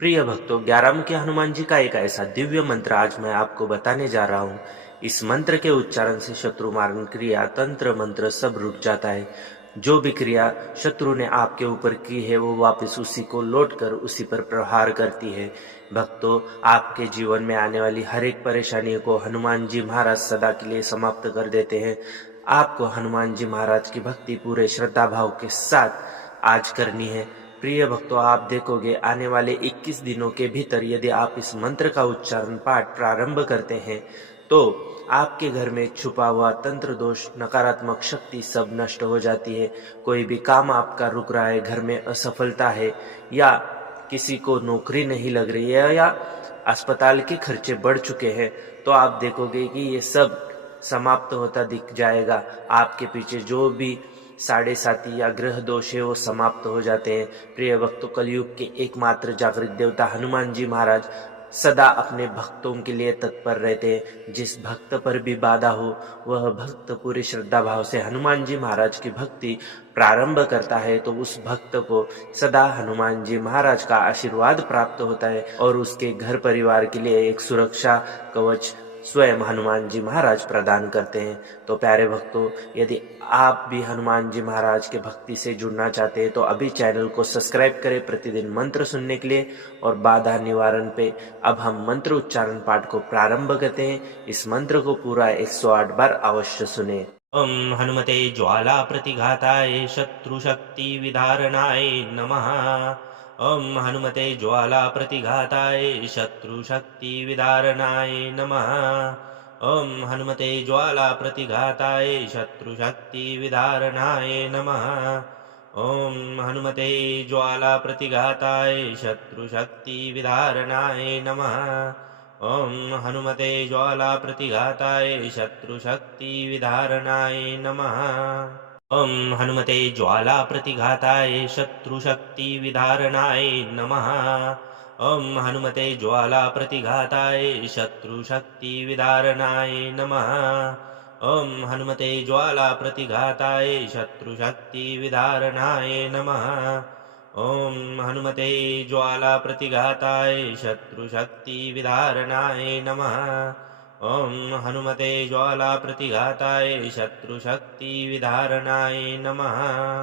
प्रिय भक्तों, 11 हनुमान जी का एक ऐसा दिव्य मंत्र आज मैं आपको बताने जा रहा हूँ। इस मंत्र के उच्चारण से शत्रु मारण क्रिया, तंत्र, मंत्र सब रुक जाता है। जो भी क्रिया शत्रु ने आपके ऊपर की है वो वापस उसी को लौट कर उसी पर प्रहार करती है। भक्तों, आपके जीवन में आने वाली हर एक परेशानी को हनुमान जी महाराज सदा के लिए समाप्त कर देते हैं। आपको हनुमान जी महाराज की भक्ति पूरे श्रद्धा भाव के साथ आज करनी है। प्रिय भक्तों, आप देखोगे आने वाले 21 दिनों के भीतर यदि आप इस मंत्र का उच्चारण पाठ प्रारंभ करते हैं तो आपके घर में छुपा हुआ तंत्र दोष, नकारात्मक शक्ति सब नष्ट हो जाती है। कोई भी काम आपका रुक रहा है, घर में असफलता है या किसी को नौकरी नहीं लग रही है या अस्पताल के खर्चे बढ़ चुके हैं, तो आप देखोगे कि ये सब समाप्त होता दिख जाएगा। आपके पीछे जो भी साढ़े साती या ग्रह दोष है वो समाप्त हो जाते हैं। प्रिय भक्तों, कलयुग के एकमात्र जागृत देवता हनुमान जी महाराज सदा अपने भक्तों के लिए तत्पर रहते हैं। जिस भक्त पर भी बाधा हो वह भक्त पूरी श्रद्धा भाव से हनुमान जी महाराज की भक्ति प्रारंभ करता है तो उस भक्त को सदा हनुमान जी महाराज का आशीर्वाद प्राप्त होता है और उसके घर परिवार के लिए एक सुरक्षा कवच स्वयं हनुमान जी महाराज प्रदान करते हैं। तो प्यारे भक्तों, यदि आप भी हनुमान जी महाराज के भक्ति से जुड़ना चाहते हैं तो अभी चैनल को सब्सक्राइब करें प्रतिदिन मंत्र सुनने के लिए। और बाधा निवारण पे अब हम मंत्र उच्चारण पाठ को प्रारंभ करते हैं। इस मंत्र को पूरा 108 बार अवश्य सुने। ओम हनुमते ज्वाला प्रतिघाताय शत्रु शक्ति विधारणाय नमः। ओम हनुमते ज्वाला प्रतिघाताय शत्रु शक्ति विदारणाय नमः। ओम हनुमते ज्वाला प्रतिघाताय शत्रु शक्ति विदारणाय नमः। ओम हनुमते ज्वाला प्रतिघाताय शत्रु शक्ति विदारणाय नमः। ओम हनुमते ज्वाला प्रतिघाताय शत्रु शक्ति विदारणाय नमः। ओम हनुमते ज्वाला प्रतिघाताय शत्रु शक्ति विदारणाय नमः। ओम हनुमते ज्वाला प्रतिघाताय शत्रु शक्ति विदारणाय नमः। ओम हनुमते ज्वाला प्रतिघाताय शत्रु शक्ति विदारणाय नमः। ओम हनुमते ज्वाला प्रतिघाताय शत्रु शक्ति विदारणाय नमः। ओम हनुमते ज्वाला प्रतिघाताय शत्रु शक्ति विदारणाय नमः।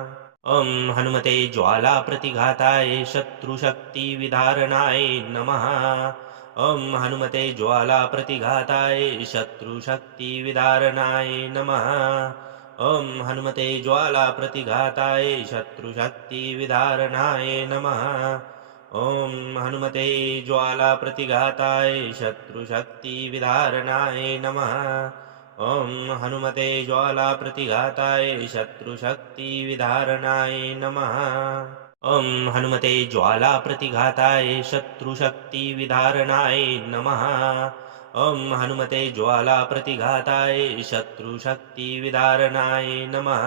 ओम हनुमते ज्वाला प्रतिघाताय शत्रु शक्ति विदारणाय नमः। ओम हनुमते ज्वाला प्रतिघाताय शत्रु शक्ति विदारणाय नमः। ओम हनुमते ज्वाला प्रतिघाताय शत्रु शक्ति विदारणाय नमः। ओम हनुमते ज्वाला प्रतिघाताय शत्रु शक्ति विदारणाय नमः। ओम हनुमते ज्वाला प्रतिघाताय शत्रु शक्ति विदारणाय नमः। ओम हनुमते ज्वाला प्रतिघाताय शत्रु शक्ति विदारणाय नमः। ओम हनुमते ज्वाला प्रतिघाताय शत्रु शक्ति विदारणाय नमः।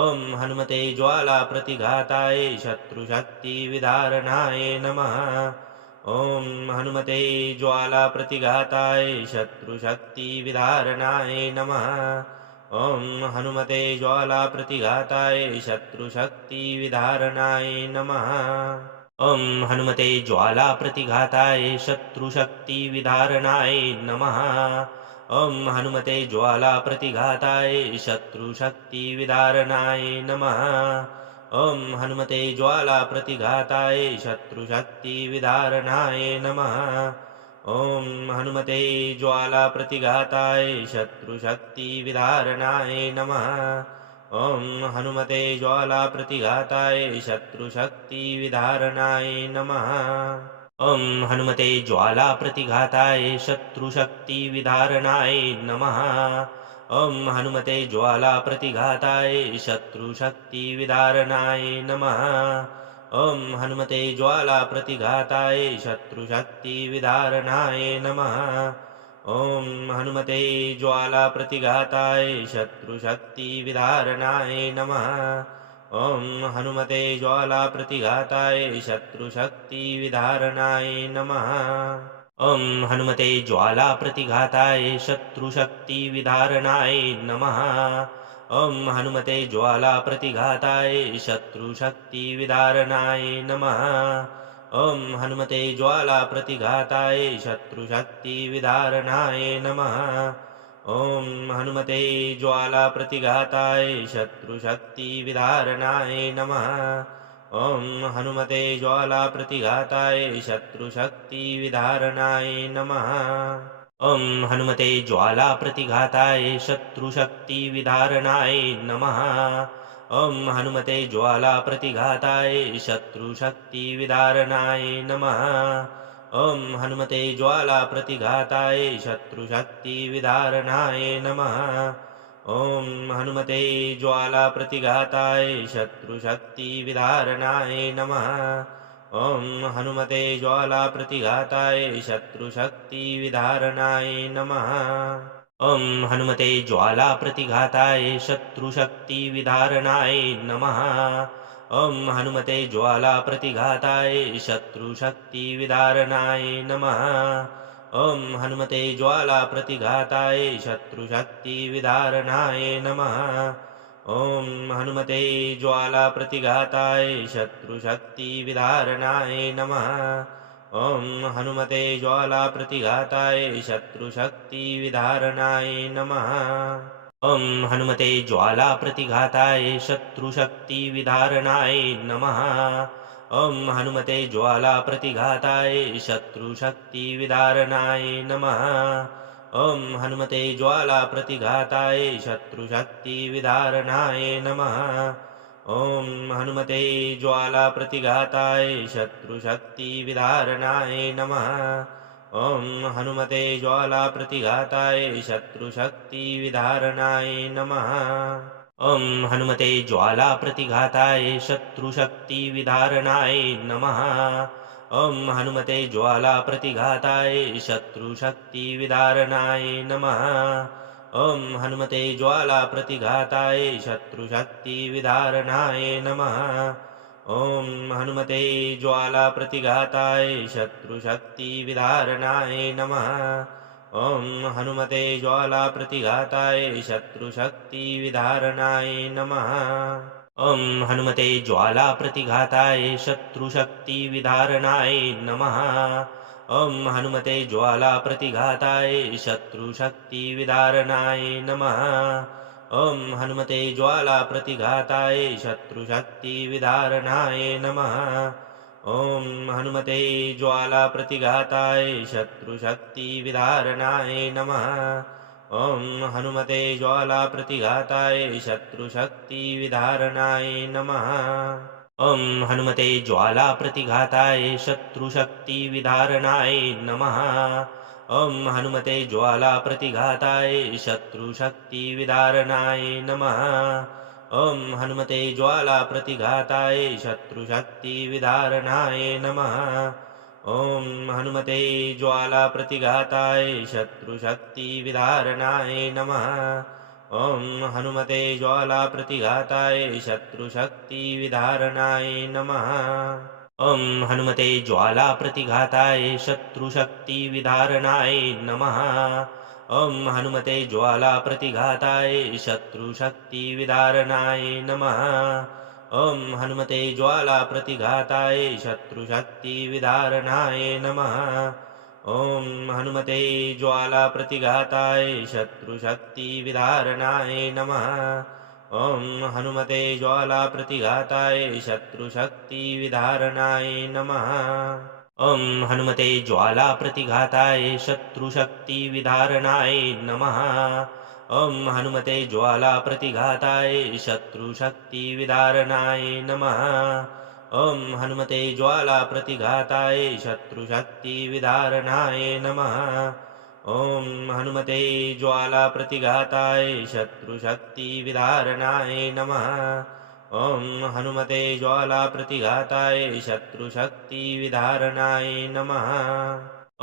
ओम हनुमते ज्वाला प्रतिघाताय शत्रु शक्ति विदारणाय नमः। ओम हनुमते ज्वाला प्रतिघाताय शत्रु शक्ति विदारणाय नमः। ओम हनुमते ज्वाला प्रतिघाताय शत्रु शक्ति विदारणाय नमः। ओम हनुमते ज्वाला प्रतिघाताय शत्रु शक्ति विदारणाय नमः। ओम हनुमते ज्वाला प्रतिघाताय शत्रु शक्ति विदारणाय नमः। ओम हनुमते ज्वाला प्रतिघाताय शत्रु शक्ति विदारणाय नमः। ओम हनुमते ज्वाला प्रतिघाताय शत्रु शक्ति विदारणाय नमः। ओम हनुमते ज्वाला प्रतिघाताय शत्रु शक्ति विदारणाय नमः। ओम हनुमते ज्वाला प्रतिघाताय शत्रु शक्ति विदारणाय नमः। ओम हनुमते ज्वाला प्रतिघाताय शत्रु शक्ति विदारणाय नमः। ओम हनुमते ज्वाला प्रतिघाताय शत्रु शक्ति विदारणाय नमः। ओम हनुमते ज्वाला प्रतिघाताय शत्रु शक्ति विदारणाय नमः। ओम हनुमते ज्वाला प्रतिघाताय शत्रु शक्ति विदारणाय नमः। ओम हनुमते ज्वाला प्रतिघाताय शत्रु शक्ति विदारणाय नमः। ओम हनुमते ज्वाला प्रतिघाताय शत्रु शक्ति विदारणाय नमः। ॐ हनुमते ज्वालाप्रतिघाताय शत्रुशक्तिविदारणाय नमः। ॐ हनुमते ज्वालाप्रतिघाताय शत्रुशक्तिविदारणाय नमः। ॐ हनुमते ज्वालाप्रतिघाताय शत्रुशक्तिविदारणाय नमः। ॐ हनुमते ज्वालाप्रतिघाताय शत्रुशक्तिविदारणाय नमः। ॐ हनुमते ज्वालाप्रतिघाताय शत्रुशक्तिविदारणाय नमः। ॐ हनुमते ज्वालाप्रतिघाताय शत्रुशक्तिविदारणाय नमः। ॐ हनुमते ज्वालाप्रतिघाताय शत्रुशक्तिविदारणाय नमः। ॐ हनुमते ज्वालाप्रतिघाताय शत्रुशक्तिविदारणाय नमः। ॐ हनुमते ज्वालाप्रतिघाताय शत्रुशक्तिविदारणाय नमः। ॐ हनुमते ज्वालाप्रतिघाताय शत्रुशक्तिविदारणाय नमः। ॐ हनुमते ज्वालाप्रतिघाताय शत्रुशक्तिविदारणाय नमः। ॐ हनुमते ज्वालाप्रतिघाताय शत्रुशक्तिविदारणाय नमः। ॐ हनुमते ज्वालाप्रतिघाताय शत्रुशक्तिविदारणाय नमः। ॐ हनुमते ज्वालाप्रतिघाताय शत्रुशक्तिविदारणाय नमः। ॐ हनुमते ज्वालाप्रतिघाताय शत्रुशक्तिविदारणाय नमः। ॐ हनुमते ज्वालाप्रतिघाताय शत्रुशक्तिविदारणाय नमः। ॐ हनुमते ज्वालाप्रतिघाताय शत्रुशक्तिविदारणाय नमः। ॐ हनुमते ज्वालाप्रतिघाताय शत्रुशक्तिविदारणाय नमः। ॐ हनुमते ज्वालाप्रतिघाताय शत्रुशक्तिविदारणाय नमः। ॐ हनुमते ज्वालाप्रतिघाताय शत्रुशक्तिविदारणाय नमः। ॐ हनुमते ज्वालाप्रतिघाताय शत्रुशक्तिविदारणाय नमः। ॐ हनुमते ज्वालाप्रतिघाताय शत्रुशक्तिविदारणाय नमः। ॐ हनुमते ज्वालाप्रतिघाताय शत्रुशक्तिविदारणाय नमः। ॐ हनुमते ज्वालाप्रतिघाताय शत्रुशक्तिविदारणाय नमः। ॐ हनुमते ज्वालाप्रतिघाताय शत्रुशक्तिविदारणाय नमः। ॐ हनुमते ज्वालाप्रतिघाताय शत्रुशक्तिविदारणाय नमः। ॐ हनुमते ज्वालाप्रतिघाताय शत्रुशक्तिविदारणाय नमः। ॐ हनुमते ज्वालाप्रतिघाताय शत्रुशक्तिविदारणाय नमः। ॐ हनुमते ज्वालाप्रतिघाताय शत्रुशक्तिविदारणाय नमः। ॐ हनुमते ज्वालाप्रतिघाताय शत्रुशक्तिविदारणाय नमः। ॐ हनुमते ज्वालाप्रतिघाताय शत्रुशक्तिविदारणाय नमः। ॐ हनुमते ज्वालाप्रतिघाताय शत्रुशक्तिविदारणाय नमः। ॐ हनुमते ज्वालाप्रतिघाताय शत्रुशक्तिविदारणाय नमः। ॐ हनुमते ज्वालाप्रतिघाताय शत्रुशक्तिविदारणाय नमः। ॐ हनुमते ज्वालाप्रतिघाताय शत्रुशक्तिविदारणाय नमः। ॐ हनुमते ज्वालाप्रतिघाताय शत्रुशक्तिविदारणाय नमः। ॐ हनुमते ज्वालाप्रतिघाताय शत्रुशक्तिविदारणाय नमः। ॐ हनुमते ज्वालाप्रतिघाताय शत्रुशक्तिविदारणाय नमः। ॐ हनुमते ज्वालाप्रतिघाताय शत्रुशक्तिविदारणाय नमः। ॐ हनुमते ज्वालाप्रतिघाताय शत्रुशक्तिविदारणाय नमः। ॐ हनुमते ज्वालाप्रतिघाताय शत्रुशक्तिविदारणाय नमः। ॐ हनुमते ज्वालाप्रतिघाताय शत्रुशक्तिविदारणाय नमः। ॐ हनुमते ज्वालाप्रतिघाताय शत्रुशक्तिविदारणाय नमः।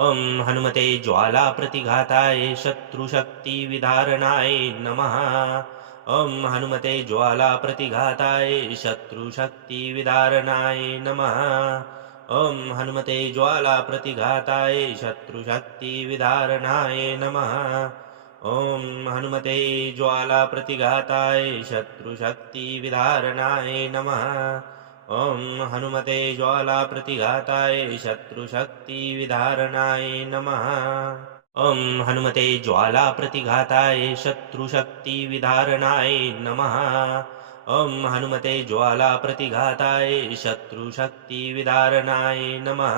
ॐ हनुमते ज्वालाप्रतिघाताय शत्रुशक्तिविदारणाय नमः। ॐ हनुमते ज्वालाप्रतिघाताय शत्रुशक्तिविदारणाय नमः। ॐ हनुमते ज्वालाप्रतिघाताय शत्रुशक्तिविदारणाय नमः। ॐ हनुमते ज्वालाप्रतिघाताय शत्रुशक्तिविदारणाय नमः। ॐ हनुमते ज्वालाप्रतिघाताय शत्रुशक्तिविदारणाय नमः। ॐ हनुमते ज्वालाप्रतिघाताय शत्रुशक्तिविदारणाय नमः। ॐ हनुमते ज्वालाप्रतिघाताय शत्रुशक्तिविदारणाय नमः।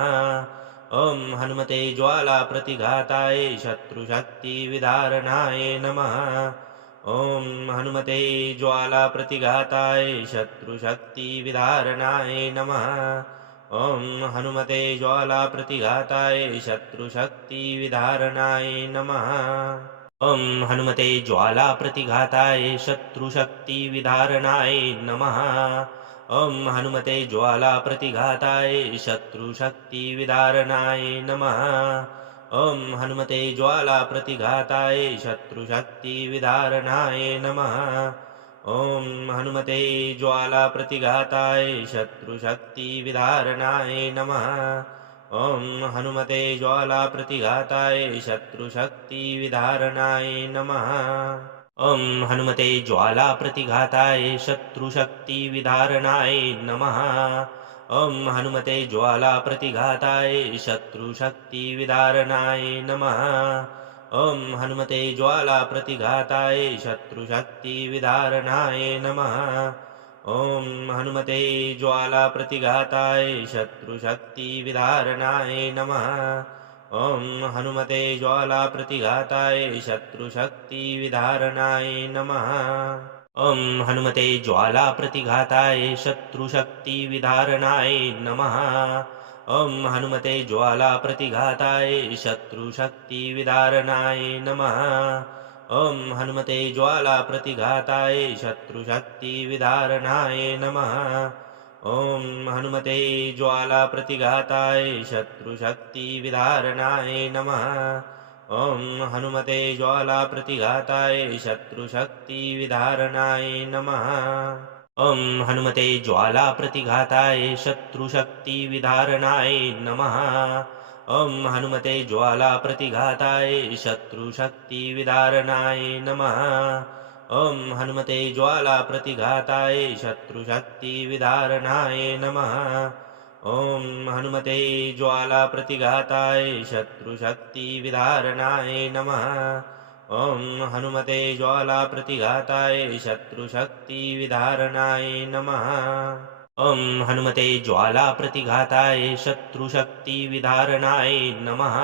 ॐ हनुमते ज्वालाप्रतिघाताय शत्रुशक्तिविदारणाय नमः। ॐ हनुमते ज्वालाप्रतिघाताय शत्रुशक्तिविदारणाय नमः। ॐ हनुमते ज्वालाप्रतिघाताय शत्रुशक्तिविदारणाय नमः। ॐ हनुमते ज्वालाप्रतिघाताय शत्रुशक्तिविदारणाय नमः। ॐ हनुमते ज्वालाप्रतिघाताय शत्रुशक्तिविदारणाय नमः। ॐ हनुमते ज्वालाप्रतिघाताय शत्रुशक्तिविदारणाय नमः। ॐ हनुमते ज्वालाप्रतिघाताय शत्रुशक्तिविदारणाय नमः। ॐ हनुमते ज्वालाप्रतिघाताय शत्रुशक्तिविदारणाय नमः। ॐ हनुमते ज्वालाप्रतिघाताय शत्रुशक्तिविदारणाय नमः। ॐ हनुमते ज्वालाप्रतिघाताय शत्रुशक्तिविदारणाय नमः। ॐ हनुमते ज्वालाप्रतिघाताय शत्रुशक्तिविदारणाय नमः। ॐ हनुमते ज्वालाप्रतिघाताय शत्रुशक्तिविदारणाय नमः। ॐ हनुमते ज्वालाप्रतिघाताय शत्रुशक्तिविदारणाय नमः। ॐ हनुमते ज्वालाप्रतिघाताय शत्रुशक्तिविदारणाय नमः। ॐ हनुमते ज्वालाप्रतिघाताय शत्रुशक्तिविदारणाय नमः। ॐ हनुमते ज्वालाप्रतिघाताय शत्रुशक्तिविदारणाय नमः। ॐ हनुमते ज्वालाप्रतिघाताय शत्रुशक्तिविदारणाय नमः। ॐ हनुमते ज्वालाप्रतिघाताय शत्रुशक्तिविदारणाय नमः। ॐ हनुमते ज्वालाप्रतिघाताय शत्रुशक्तिविदारणाय नमः। ॐ हनुमते ज्वालाप्रतिघाताय शत्रुशक्तिविदारणाय नमः। ॐ हनुमते ज्वालाप्रतिघाताय शत्रुशक्तिविदारणाय नमः। ॐ हनुमते ज्वालाप्रतिघाताय शत्रुशक्तिविदारणाय नमः। ॐ हनुमते ज्वालाप्रतिघाताय शत्रुशक्तिविदारणाय नमः। ॐ हनुमते ज्वालाप्रतिघाताय शत्रुशक्तिविदारणाय नमः। ॐ हनुमते ज्वालाप्रतिघाताय शत्रुशक्तिविदारणाय नमः।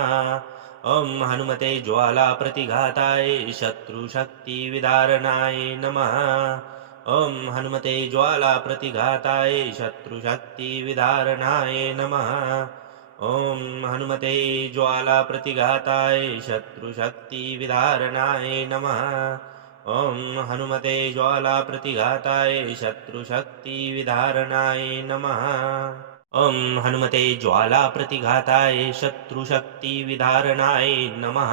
ॐ हनुमते ज्वालाप्रतिघाताय शत्रुशक्तिविदारणाय नमः। ॐ हनुमते ज्वालाप्रतिघाताय शत्रुशक्तिविदारणाय नमः। ॐ हनुमते ज्वालाप्रतिघाताय शत्रुशक्तिविदारणाय नमः। ॐ हनुमते ज्वालाप्रतिघाताय शत्रुशक्तिविदारणाय नमः। ॐ हनुमते ज्वालाप्रतिघाताय शत्रुशक्तिविदारणाय नमः।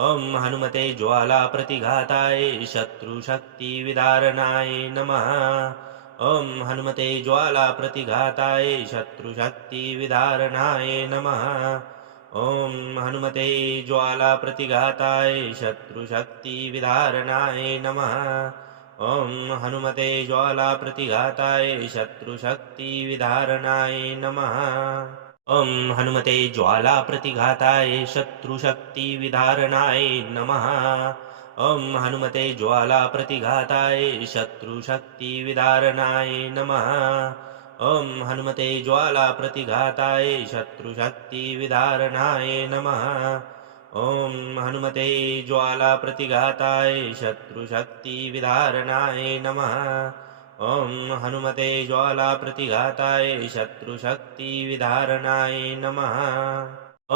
ॐ हनुमते ज्वालाप्रतिघाताय शत्रुशक्तिविदारणाय नमः। ॐ हनुमते ज्वालाप्रतिघाताय शत्रुशक्तिविदारणाय नमः। ॐ हनुमते ज्वालाप्रतिघाताय शत्रुशक्तिविदारणाय नमः। ॐ हनुमते ज्वालाप्रतिघाताय शत्रुशक्तिविदारणाय नमः। ॐ हनुमते ज्वालाप्रतिघाताय शत्रुशक्तिविदारणाय नमः। ॐ हनुमते ज्वालाप्रतिघाताय शत्रुशक्तिविदारणाय नमः। ॐ हनुमते ज्वालाप्रतिघाताय शत्रुशक्तिविदारणाय नमः। ॐ हनुमते ज्वालाप्रतिघाताय शत्रुशक्तिविदारणाय नमः।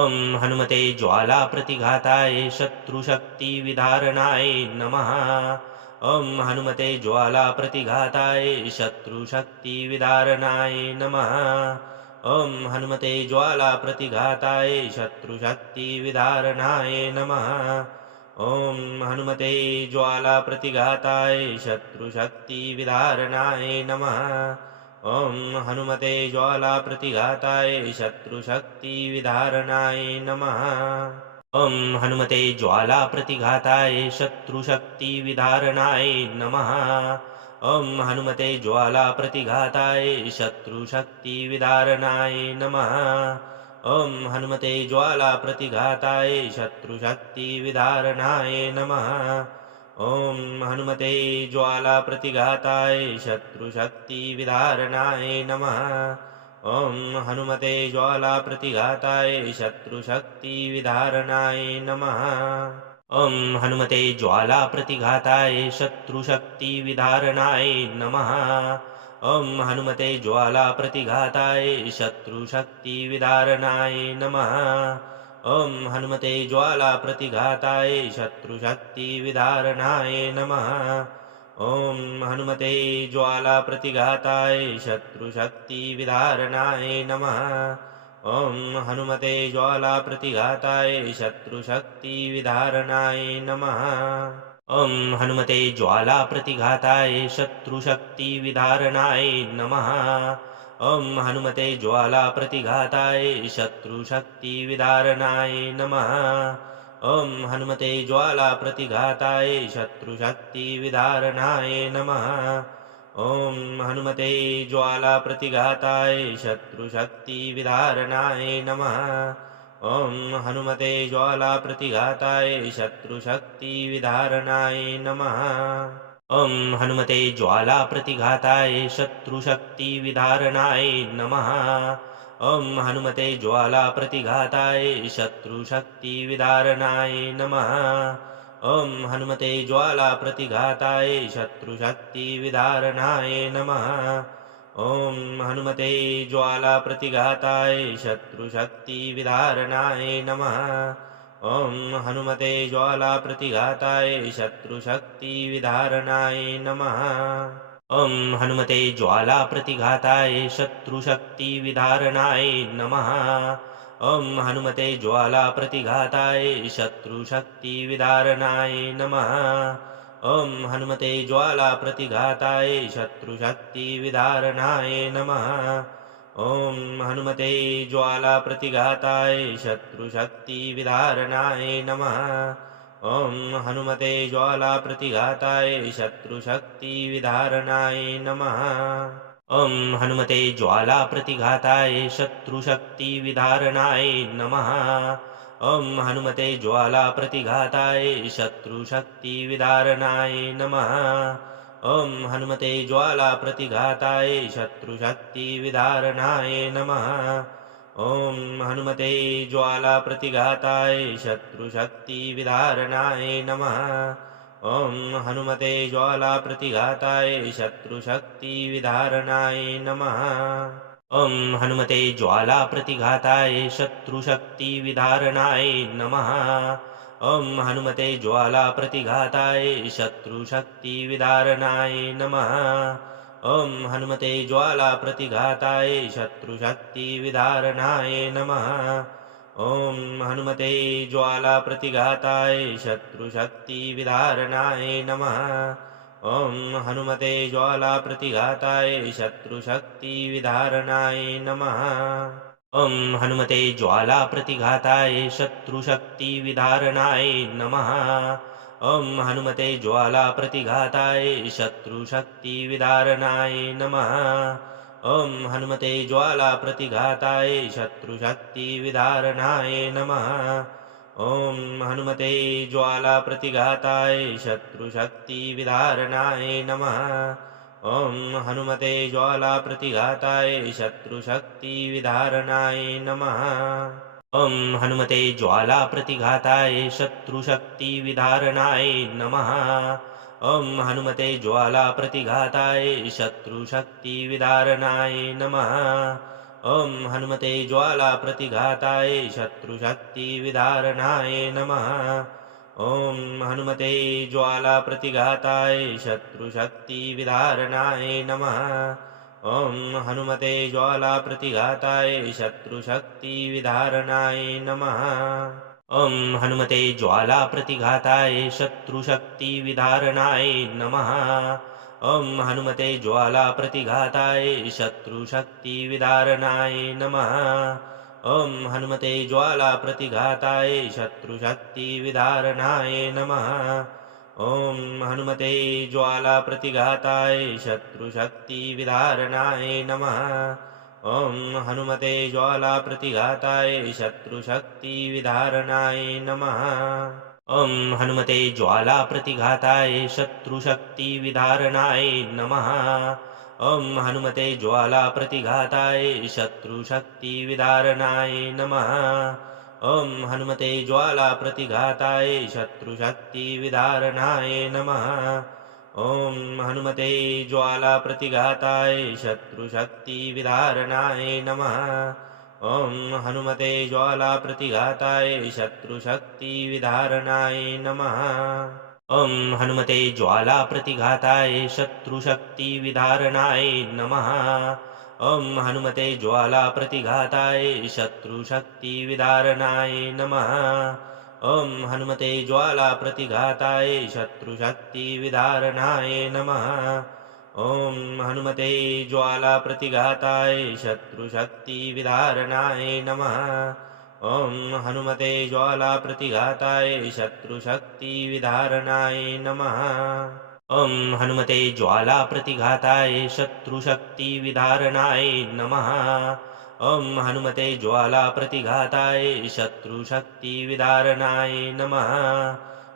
ॐ हनुमते ज्वालाप्रतिघाताय शत्रुशक्तिविदारणाय नमः। ॐ हनुमते ज्वालाप्रतिघाताय शत्रुशक्तिविदारणाय नमः। ॐ हनुमते ज्वालाप्रतिघाताय शत्रुशक्तिविदारणाय नमः। ॐ हनुमते ज्वालाप्रतिघाताय शत्रुशक्तिविदारणाय नमः। ॐ हनुमते ज्वालाप्रतिघाताय शत्रुशक्तिविदारणाय नमः। ॐ हनुमते ज्वालाप्रतिघाताय शत्रुशक्तिविदारणाय नमः। ॐ हनुमते ज्वाला प्रतिघाताय शत्रुशक्तिविदारणाय नमः। ॐ हनुमते ज्वाला प्रतिघाताय शत्रुशक्तिविदारणाय नमः। ॐ हनुमते ज्वाला प्रतिघाताय शत्रुशक्तिविदारणाय नमः। ॐ हनुमते ज्वाला प्रतिघाताय शत्रुशक्तिविदारणाय नमः। ॐ हनुमते ज्वाला प्रतिघाताय शत्रुशक्तिविदारणाय नमः। ॐ हनुमते ज्वाला प्रतिघाताय शत्रुशक्तिविदारणाय नमः। ॐ हनुमते ज्वाला प्रतिघाताय शत्रुशक्तिविदारणाय नमः। ॐ हनुमते ज्वाला प्रतिघाताय शत्रुशक्तिविदारणाय नमः। ॐ हनुमते ज्वाला प्रतिघाताय शत्रुशक्तिविदारणाय नमः। ॐ हनुमते ज्वाला प्रतिघाताय शत्रुशक्तिविदारणाय नमः। ॐ हनुमते ज्वाला प्रतिघाताय शत्रुशक्तिविदारणाय नमः। ॐ हनुमते ज्वाला प्रतिघाताय शत्रुशक्तिविदारणाय नमः। ॐ हनुमते ज्वाला प्रतिघाताय शत्रुशक्तिविदारणाय नमः। ॐ हनुमते ज्वाला प्रतिघाताय शत्रुशक्तिविदारणाय नमः। ॐ हनुमते ज्वाला प्रतिघाताय शत्रुशक्तिविदारणाय नमः। ॐ हनुमते ज्वाला प्रतिघाताय शत्रुशक्तिविदारणाय नमः। ॐ हनुमते ज्वाला प्रतिघाताय शत्रुशक्तिविदारणाय नमः। ॐ हनुमते ज्वाला प्रतिघाताय शत्रुशक्तिविदारणाय नमः। ॐ हनुमते ज्वाला प्रतिघाताय शत्रुशक्तिविदारणाय नमः। ॐ हनुमते ज्वाला प्रतिघाताय शत्रुशक्तिविदारणाय नमः। ॐ हनुमते ज्वाला प्रतिघाताय शत्रुशक्तिविदारणाय नमः। ॐ हनुमते ज्वाला प्रतिघाताय शत्रुशक्तिविदारणाय नमः। ॐ हनुमते ज्वाला प्रतिघाताय शत्रुशक्तिविदारणाय नमः। ॐ हनुमते ज्वाला प्रतिघाताय शत्रुशक्तिविदारणाय नमः। ॐ हनुमते ज्वाला प्रतिघाताय शत्रुशक्तिविदारणाय नमः। ॐ हनुमते ज्वाला प्रतिघाताय शत्रुशक्तिविदारणाय नमः। ॐ हनुमते ज्वाला प्रतिघाताय शत्रुशक्तिविदारणाय नमः। ॐ हनुमते ज्वाला प्रतिघाताय शत्रुशक्तिविदारणाय नमः। ॐ हनुमते ज्वाला प्रतिघाताय शत्रुशक्तिविदारणाय नमः। ॐ हनुमते ज्वाला प्रतिघाताय शत्रुशक्तिविदारणाय नमः। ॐ हनुमते ज्वाला प्रतिघाताय शत्रुशक्तिविदारणाय नमः। ॐ हनुमते ज्वाला प्रतिघाताय शत्रुशक्तिविदारणाय नमः। ॐ हनुमते ज्वाला प्रतिघाताय शत्रुशक्तिविदारणाय नमः। ॐ हनुमते ज्वाला प्रतिघाताय शत्रुशक्तिविदारणाय नमः। ॐ हनुमते ज्वाला प्रतिघाताय शत्रुशक्तिविदारणाय नमः। ॐ हनुमते ज्वाला प्रतिघाताय शत्रुशक्तिविदारणाय नमः। ॐ हनुमते ज्वाला प्रतिघाताय शत्रुशक्तिविदारणाय नमः। ॐ हनुमते ज्वाला प्रतिघाताय शत्रुशक्तिविदारणाय नमः। ॐ हनुमते ज्वाला प्रतिघाताय शत्रुशक्तिविदारणाय नमः। ॐ हनुमते ज्वाला प्रतिघाताय शत्रुशक्तिविदारणाय नमः। ॐ हनुमते ज्वाला प्रतिघाताय शत्रुशक्तिविदारणाय नमः। ॐ हनुमते ज्वाला प्रतिघाताय शत्रुशक्तिविदारणाय नमः। ॐ हनुमते ज्वाला प्रतिघाताय शत्रुशक्तिविदारणाय नमः। ॐ हनुमते ज्वाला प्रतिघाताय शत्रुशक्तिविदारणाय नमः। ॐ हनुमते ज्वाला प्रतिघाताय शत्रुशक्तिविदारणाय नमः। ॐ हनुमते ज्वाला प्रतिघाताय शत्रुशक्तिविदारणाय नमः। ॐ हनुमते ज्वाला प्रतिघाताय शत्रुशक्तिविदारणाय नमः। ॐ हनुमते ज्वालाप्रतिघाताय शत्रुशक्तिविदारणाय नमः। ॐ हनुमते ज्वालाप्रतिघाताय शत्रुशक्तिविदारणाय नमः। ॐ हनुमते ज्वालाप्रतिघाताय शत्रुशक्तिविदारणाय नमः। ॐ हनुमते ज्वालाप्रतिघाताय शत्रुशक्तिविदारणाय नमः। ॐ हनुमते ज्वालाप्रतिघाताय शत्रुशक्तिविदारणाय नमः। ॐ हनुमते ज्वालाप्रतिघाताय शत्रुशक्तिविदारणाय नमः। ॐ हनुमते ज्वालाप्रतिघाताय शत्रुशक्तिविदारणाय नमः। ॐ हनुमते ज्वालाप्रतिघाताय शत्रुशक्तिविदारणाय नमः। ॐ हनुमते ज्वालाप्रतिघाताय शत्रुशक्तिविदारणाय नमः। ॐ हनुमते ज्वालाप्रतिघाताय शत्रुशक्तिविदारणाय नमः। ॐ हनुमते ज्वालाप्रतिघाताय शत्रुशक्तिविदारणाय नमः। ॐ हनुमते ज्वालाप्रतिघाताय शत्रुशक्तिविदारणाय नमः। ॐ हनुमते ज्वालाप्रतिघाताय शत्रुशक्तिविदारणाय नमः। ॐ हनुमते ज्वालाप्रतिघाताय शत्रुशक्तिविदारणाय नमः।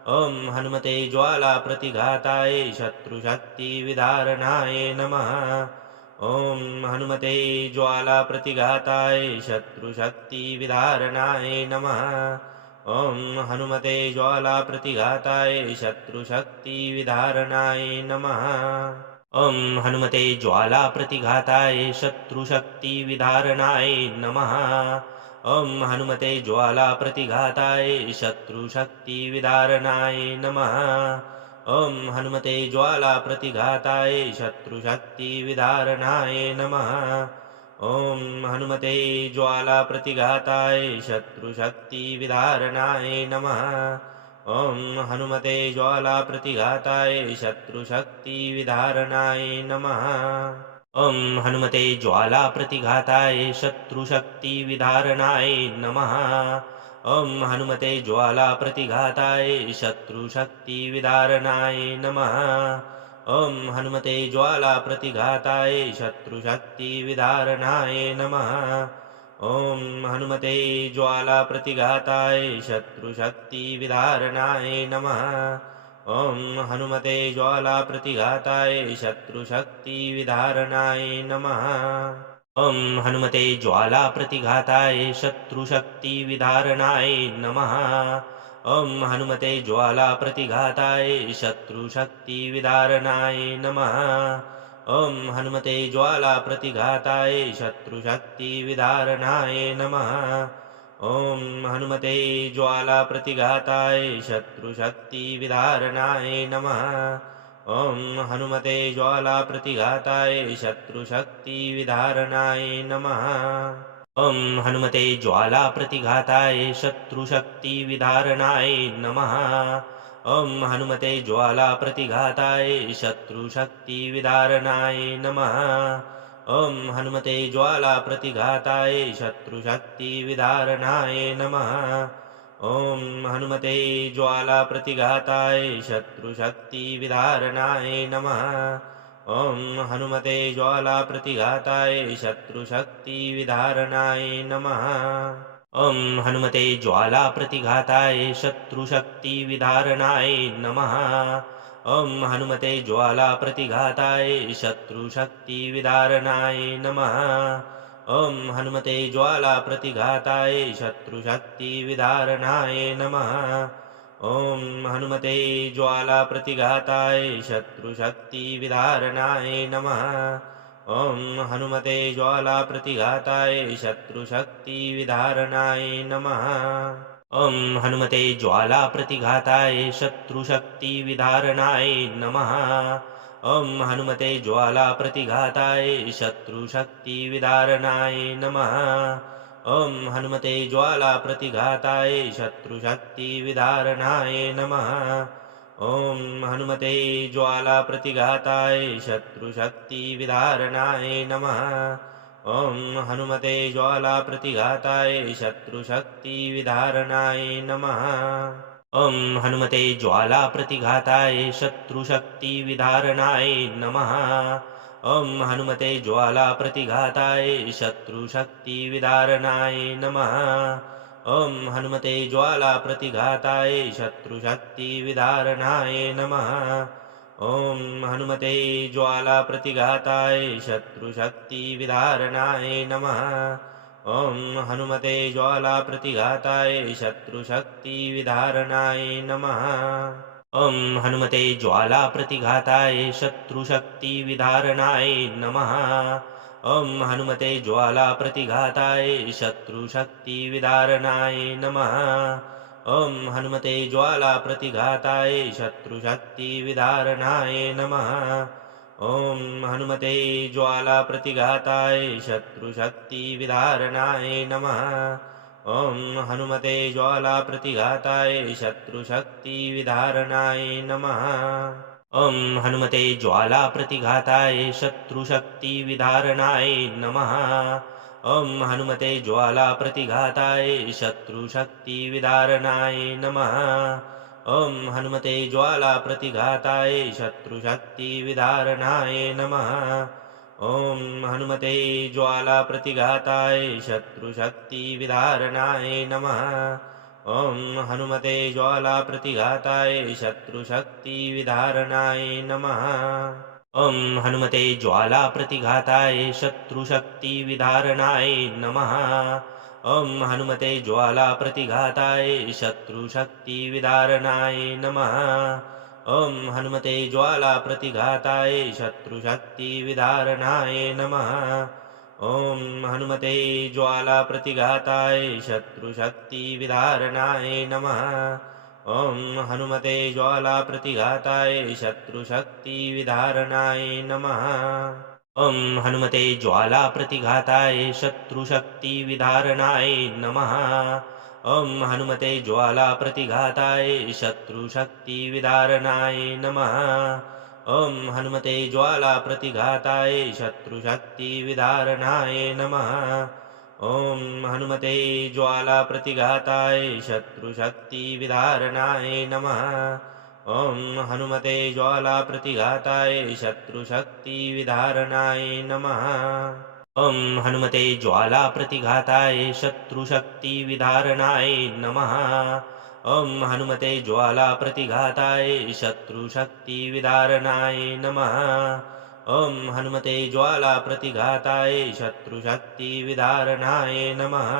ॐ हनुमते ज्वालाप्रतिघाताय शत्रुशक्तिविदारणाय नमः। ॐ हनुमते ज्वालाप्रतिघाताय शत्रुशक्तिविदारणाय नमः। ॐ हनुमते ज्वालाप्रतिघाताय शत्रुशक्तिविदारणाय नमः। ॐ हनुमते ज्वालाप्रतिघाताय शत्रुशक्तिविदारणाय नमः। ॐ हनुमते ज्वालाप्रतिघाताय शत्रुशक्तिविदारणाय नमः। ॐ हनुमते ज्वालाप्रतिघाताय शत्रुशक्तिविदारणाय नमः। ॐ हनुमते ज्वालाप्रतिघाताय शत्रुशक्तिविदारणाय नमः। ॐ हनुमते ज्वालाप्रतिघाताय शत्रुशक्तिविदारणाय नमः। ॐ हनुमते ज्वालाप्रतिघाताय शत्रुशक्तिविदारणाय नमः। ॐ हनुमते ज्वालाप्रतिघाताय शत्रुशक्तिविदारणाय नमः। ॐ हनुमते ज्वालाप्रतिघाताय शत्रुशक्तिविदारणाय नमः। ॐ हनुमते ज्वालाप्रतिघाताय शत्रुशक्तिविदारणाय नमः। ॐ हनुमते ज्वालाप्रतिघाताय शत्रुशक्तिविदारणाय नमः। ॐ हनुमते ज्वालाप्रतिघाताय शत्रुशक्तिविदारणाय नमः। ॐ हनुमते ज्वालाप्रतिघाताय शत्रुशक्तिविदारणाय नमः। ॐ हनुमते ज्वालाप्रतिघाताय शत्रुशक्तिविदारणाय नमः। ॐ हनुमते ज्वालाप्रतिघाताय शत्रुशक्तिविदारणाय नमः। ॐ हनुमते ज्वालाप्रतिघाताय शत्रुशक्तिविदारणाय नमः। ॐ हनुमते ज्वालाप्रतिघाताय शत्रुशक्तिविदारणाय नमः। ॐ हनुमते ज्वालाप्रतिघाताय शत्रुशक्तिविदारणाय नमः। ॐ हनुमते ज्वालाप्रतिघाताय शत्रुशक्तिविदारणाय नमः। ॐ हनुमते ज्वालाप्रतिघाताय शत्रुशक्तिविदारणाय नमः। ॐ हनुमते ज्वालाप्रतिघाताय शत्रुशक्तिविदारणाय नमः। ॐ हनुमते ज्वालाप्रतिघाताय शत्रुशक्तिविदारणाय नमः। ॐ हनुमते ज्वालाप्रतिघाताय शत्रुशक्तिविदारणाय नमः। ॐ हनुमते ज्वालाप्रतिघाताय शत्रुशक्तिविदारणाय नमः। ॐ हनुमते ज्वालाप्रतिघाताय शत्रुशक्तिविदारणाय नमः। ॐ हनुमते ज्वालाप्रतिघाताय शत्रुशक्तिविदारणाय नमः। ॐ हनुमते ज्वालाप्रतिघाताय शत्रुशक्तिविदारणाय नमः। ॐ हनुमते ज्वालाप्रतिघाताय शत्रुशक्तिविदारणाय नमः। ॐ हनुमते ज्वालाप्रतिघाताय शत्रुशक्तिविदारणाय नमः। ॐ हनुमते ज्वालाप्रतिघाताय शत्रुशक्तिविदारणाय नमः। ॐ हनुमते ज्वालाप्रतिघाताय शत्रुशक्तिविदारणाय नमः। हनुमते ज्वाला प्रतिघाताय शत्रुशक्तिविदारणाय नमः। हनुमते ज्वाला प्रतिघाताय शत्रुशक्तिविदारणाय नमः। हनुमते ज्वाला प्रतिघाताय शत्रुशक्तिविदारणाय नमः। हनुमते ज्वाला प्रतिघाताय शत्रुशक्तिविदारणाय नमः। हनुमते ज्वाला प्रतिघाताय शत्रुशक्तिविदारणाय नमः। हनुमते ज्वाला प्रतिघाताय शत्रुशक्तिविदारणाय नमः। हनुमते ज्वाला प्रतिघाताय शत्रुशक्तिविदारणाय नमः। हनुमते ज्वाला प्रतिघाताय शत्रुशक्तिविदारणाय नमः। हनुमते ज्वाला प्रतिघाताय शत्रुशक्तिविदारणाय नमः। हनुमते ज्वाला प्रतिघाताय शत्रुशक्तिविदारणाय नमः। हनुमते ज्वाला प्रतिघाताय शत्रुशक्तिविदारणाय नमः। हनुमते ज्वाला प्रतिघाताय शत्रुशक्तिविदारणाय नमः। हनुमते ज्वाला प्रतिघाताय शत्रुशक्तिविदारणाय नमः। हनुमते ज्वाला प्रतिघाताय शत्रुशक्तिविदारणाय नमः। हनुमते ज्वाला प्रतिघाताय शत्रुशक्तिविदारणाय नमः। हनुमते ज्वाला प्रतिघाताय शत्रुशक्तिविदारणाय नमः। हनुमते ज्वाला प्रतिघाताय शत्रुशक्तिविदारणाय नमः। हनुमते ज्वाला प्रतिघाताय शत्रुशक्तिविदारणाय नमः। हनुमते ज्वाला प्रतिघाताय शत्रुशक्तिविदारणाय नमः। हनुमते ज्वाला प्रतिघाताय शत्रुशक्तिविदारणाय नमः। हनुमते ज्वाला प्रतिघाताय शत्रुशक्तिविदारणाय नमः। हनुमते ज्वाला प्रतिघाताय शत्रुशक्तिविदारणाय नमः। हनुमते ज्वाला प्रतिघाताय शत्रुशक्तिविदारणाय नमः। हनुमते ज्वाला प्रतिघाताय शत्रुशक्तिविदारणाय नमः। हनुमते ज्वाला प्रतिघाताय शत्रुशक्तिविदारणाय नमः। हनुमते ज्वाला प्रतिघाताय शत्रुशक्तिविदारणाय नमः। हनुमते ज्वाला प्रतिघाताय शत्रुशक्तिविदारणाय नमः। हनुमते ज्वाला प्रतिघाताय शत्रुशक्तिविदारणाय नमः। हनुमते ज्वाला प्रतिघाताय शत्रुशक्तिविदारणाय नमः।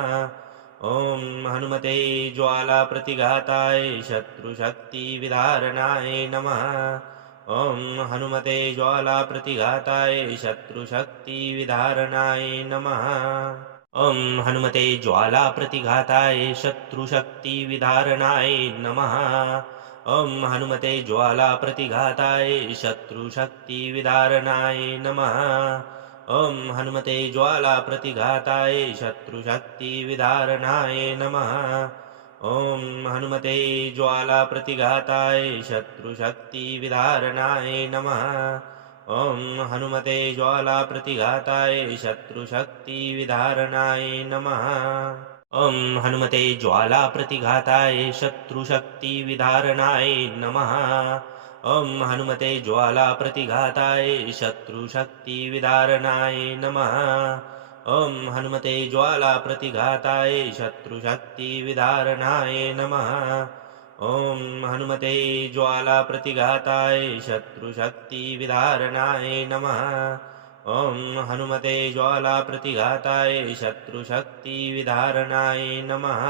हनुमते ज्वाला प्रतिघाताय शत्रुशक्तिविदारणाय नमः। हनुमते ज्वाला प्रतिघाताय शत्रुशक्तिविदारणाय नमः। हनुमते ज्वाला प्रतिघाताय शत्रुशक्तिविदारणाय नमः। हनुमते ज्वाला प्रतिघाताय शत्रुशक्तिविदारणाय नमः। हनुमते ज्वाला प्रतिघाताय शत्रुशक्तिविदारणाय नमः। हनुमते ज्वाला प्रतिघाताय शत्रुशक्तिविदारणाय नमः। हनुमते ज्वाला प्रतिघाताय शत्रुशक्तिविदारणाय नमः। हनुमते ज्वाला प्रतिघाताय शत्रुशक्तिविदारणाय नमः। हनुमते ज्वाला प्रतिघाताय शत्रुशक्तिविदारणाय नमः। हनुमते ज्वाला प्रतिघाताय शत्रुशक्तिविदारणाय नमः। हनुमते ज्वाला प्रतिघाताय शत्रुशक्तिविदारणाय नमः।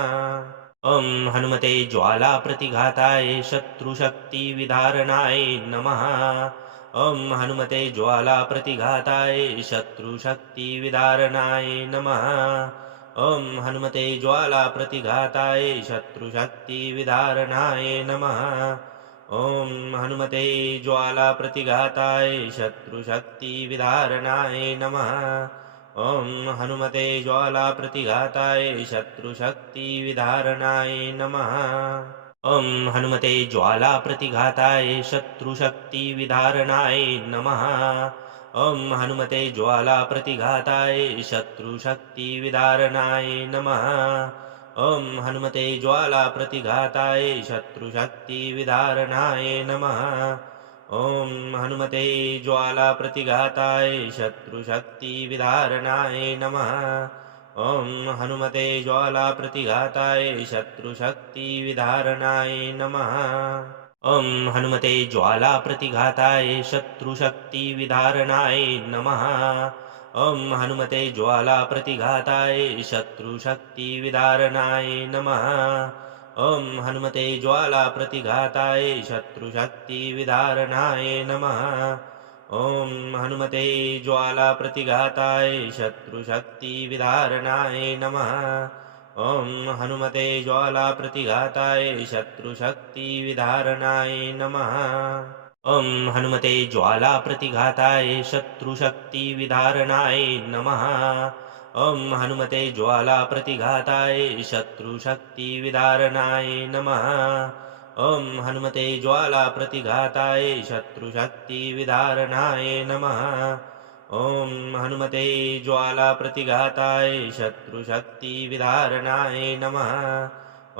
हनुमते ज्वाला प्रतिघाताय शत्रुशक्तिविदारणाय नमः। हनुमते ज्वाला प्रतिघाताय शत्रुशक्तिविदारणाय नमः। हनुमते ज्वाला प्रतिघाताय शत्रुशक्तिविदारणाय नमः। हनुमते ज्वाला प्रतिघाताय शत्रुशक्तिविदारणाय नमः। हनुमते ज्वाला प्रतिघाताय शत्रुशक्तिविदारणाय नमः। हनुमते ज्वाला प्रतिघाताय शत्रुशक्तिविदारणाय नमः। हनुमते ज्वाला प्रतिघाताय शत्रुशक्तिविदारणाय नमः। ॐ हनुमते ज्वालाप्रतिघाताय शत्रुशक्तिविदारणाय नमः। ॐ हनुमते ज्वालाप्रतिघाताय शत्रुशक्तिविदारणाय नमः। ॐ हनुमते ज्वालाप्रतिघाताय शत्रुशक्तिविदारणाय नमः। ॐ हनुमते ज्वालाप्रतिघाताय शत्रुशक्तिविदारणाय नमः। ॐ हनुमते ज्वालाप्रतिघाताय शत्रुशक्तिविदारणाय नमः। ॐ हनुमते ज्वालाप्रतिघाताय शत्रुशक्तिविदारणाय नमः। ॐ हनुमते ज्वालाप्रतिघाताय शत्रुशक्तिविदारणाय नमः। ॐ हनुमते ज्वालाप्रतिघाताय शत्रुशक्तिविदारणाय नमः। ॐ हनुमते ज्वालाप्रतिघाताय शत्रुशक्तिविदारणाय नमः। ॐ हनुमते ज्वालाप्रतिघाताय शत्रुशक्तिविदारणाय नमः। ॐ हनुमते ज्वालाप्रतिघाताय शत्रुशक्तिविदारणाय नमः। ॐ हनुमते ज्वालाप्रतिघाताय शत्रुशक्तिविदारणाय नमः।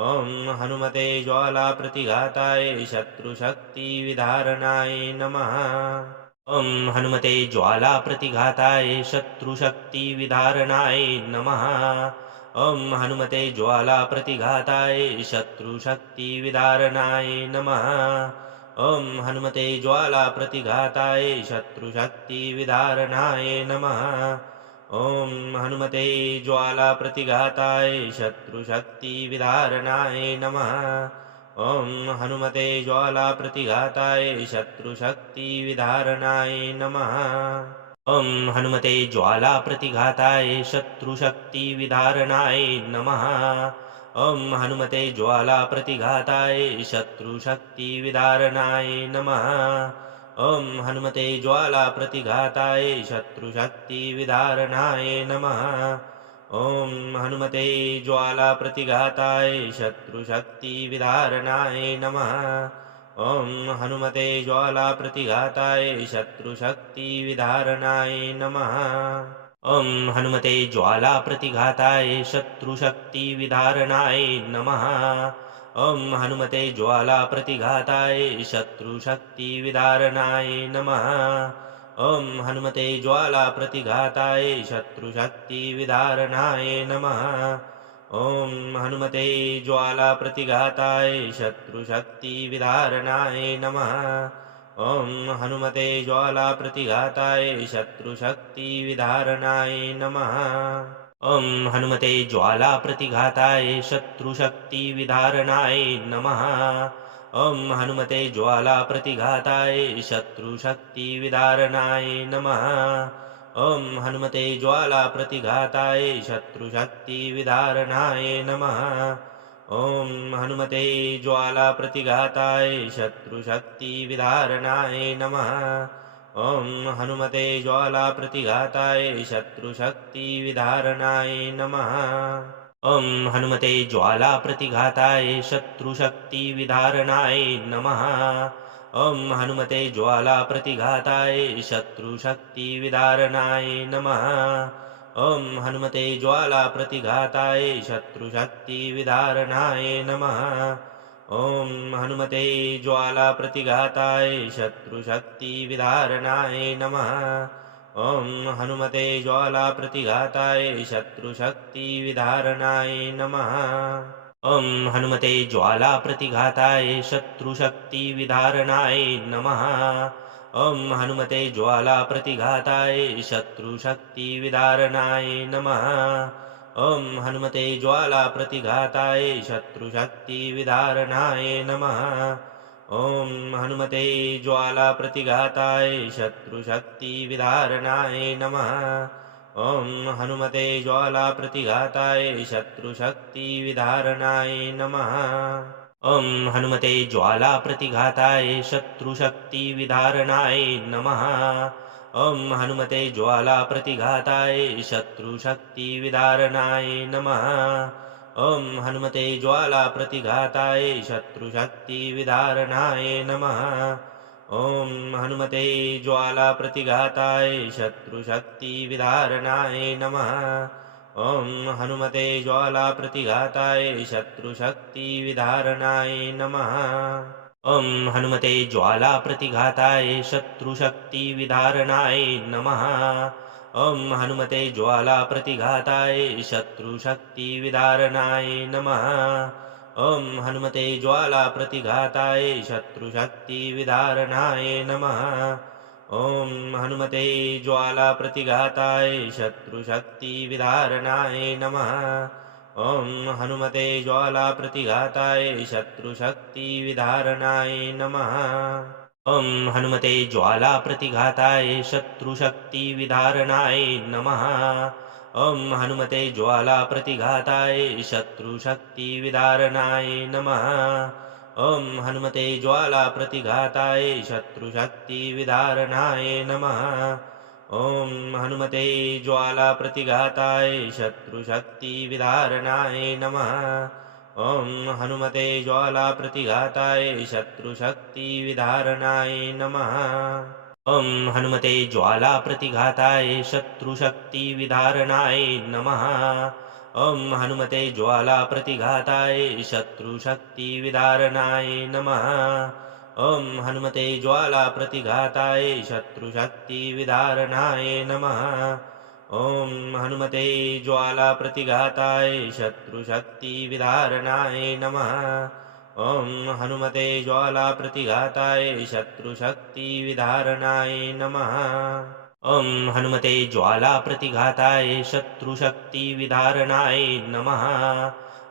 ॐ हनुमते ज्वालाप्रतिघाताय शत्रुशक्तिविदारणाय नमः। ॐ हनुमते ज्वालाप्रतिघाताय शत्रुशक्तिविदारणाय नमः। ॐ हनुमते ज्वालाप्रतिघाताय शत्रुशक्तिविदारणाय नमः। ॐ हनुमते ज्वालाप्रतिघाताय शत्रुशक्तिविदारणाय नमः। ॐ हनुमते ज्वालाप्रतिघाताय शत्रुशक्तिविदारणाय नमः। ॐ हनुमते ज्वालाप्रतिघाताय शत्रुशक्तिविदारणाय नमः। ॐ हनुमते ज्वालाप्रतिघाताय शत्रुशक्तिविदारणाय नमः। ॐ हनुमते ज्वालाप्रतिघाताय शत्रुशक्तिविदारणाय नमः। ॐ हनुमते ज्वालाप्रतिघाताय शत्रुशक्तिविदारणाय नमः। ॐ हनुमते ज्वालाप्रतिघाताय शत्रुशक्तिविदारणाय नमः। ॐ हनुमते ज्वालाप्रतिघाताय शत्रुशक्तिविदारणाय नमः। ॐ हनुमते ज्वालाप्रतिघाताय शत्रुशक्तिविदारणाय नमः। ॐ हनुमते ज्वालाप्रतिघाताय शत्रुशक्तिविदारणाय नमः। ॐ हनुमते ज्वालाप्रतिघाताय शत्रुशक्तिविदारणाय नमः। ॐ हनुमते ज्वालाप्रतिघाताय शत्रुशक्तिविदारणाय नमः। ॐ हनुमते ज्वालाप्रतिघाताय शत्रुशक्तिविदारणाय नमः। ॐ हनुमते ज्वालाप्रतिघाताय शत्रुशक्तिविदारणाय नमः। ॐ हनुमते ज्वालाप्रतिघाताय शत्रुशक्तिविदारणाय नमः। ॐ हनुमते ज्वालाप्रतिघाताय शत्रुशक्तिविदारणाय नमः। ॐ हनुमते ज्वालाप्रतिघाताय शत्रुशक्तिविदारणाय नमः। ॐ हनुमते ज्वालाप्रतिघाताय शत्रुशक्तिविदारणाय नमः। ॐ हनुमते ज्वालाप्रतिघाताय शत्रुशक्तिविदारणाय नमः। ॐ हनुमते ज्वालाप्रतिघाताय शत्रुशक्तिविदारणाय नमः। ॐ हनुमते ज्वालाप्रतिघाताय शत्रुशक्तिविदारणाय नमः। ॐ हनुमते ज्वालाप्रतिघाताय शत्रुशक्तिविदारणाय नमः। ॐ हनुमते ज्वालाप्रतिघाताय शत्रुशक्तिविदारणाय नमः। ॐ हनुमते ज्वालाप्रतिघाताय शत्रुशक्तिविदारणाय नमः। ॐ हनुमते ज्वालाप्रतिघाताय शत्रुशक्तिविदारणाय नमः। ॐ हनुमते ज्वालाप्रतिघाताय शत्रुशक्तिविदारणाय नमः। ॐ हनुमते ज्वालाप्रतिघाताय शत्रुशक्तिविदारणाय नमः। ॐ हनुमते ज्वालाप्रतिघाताय शत्रुशक्तिविदारणाय नमः। ॐ हनुमते ज्वालाप्रतिघाताय शत्रुशक्तिविदारणाय नमः। ॐ हनुमते ज्वालाप्रतिघाताय शत्रुशक्तिविदारणाय नमः। ॐ हनुमते ज्वालाप्रतिघाताय शत्रुशक्तिविदारणाय नमः। ॐ हनुमते ज्वालाप्रतिघाताय शत्रुशक्तिविदारणाय नमः। ॐ हनुमते ज्वालाप्रतिघाताय शत्रुशक्तिविदारणाय नमः। ॐ हनुमते ज्वालाप्रतिघाताय शत्रुशक्तिविदारणाय नमः। ॐ हनुमते ज्वालाप्रतिघाताय शत्रुशक्तिविदारणाय नमः। ॐ हनुमते ज्वालाप्रतिघाताय शत्रुशक्तिविदारणाय नमः। ॐ हनुमते ज्वालाप्रतिघाताय शत्रुशक्तिविदारणाय नमः। ॐ हनुमते ज्वालाप्रतिघाताय शत्रुशक्तिविदारणाय नमः। ॐ हनुमते ज्वालाप्रतिघाताय शत्रुशक्तिविदारणाय नमः। ॐ हनुमते ज्वालाप्रतिघाताय शत्रुशक्तिविदारणाय नमः। ॐ हनुमते ज्वालाप्रतिघाताय शत्रुशक्तिविदारणाय नमः। ॐ हनुमते ज्वालाप्रतिघाताय शत्रुशक्तिविदारणाय नमः। ॐ हनुमते ज्वालाप्रतिघाताय शत्रुशक्तिविदारणाय नमः। ॐ हनुमते ज्वालाप्रतिघाताय शत्रुशक्तिविदारणाय नमः। ॐ हनुमते ज्वालाप्रतिघाताय शत्रुशक्तिविदारणाय नमः। ॐ हनुमते ज्वालाप्रतिघाताय शत्रुशक्तिविदारणाय नमः। ॐ हनुमते ज्वालाप्रतिघाताय शत्रुशक्तिविदारणाय नमः। ॐ हनुमते ज्वालाप्रतिघाताय शत्रुशक्तिविदारणाय नमः। ॐ हनुमते ज्वालाप्रतिघाताय शत्रुशक्तिविदारणाय नमः।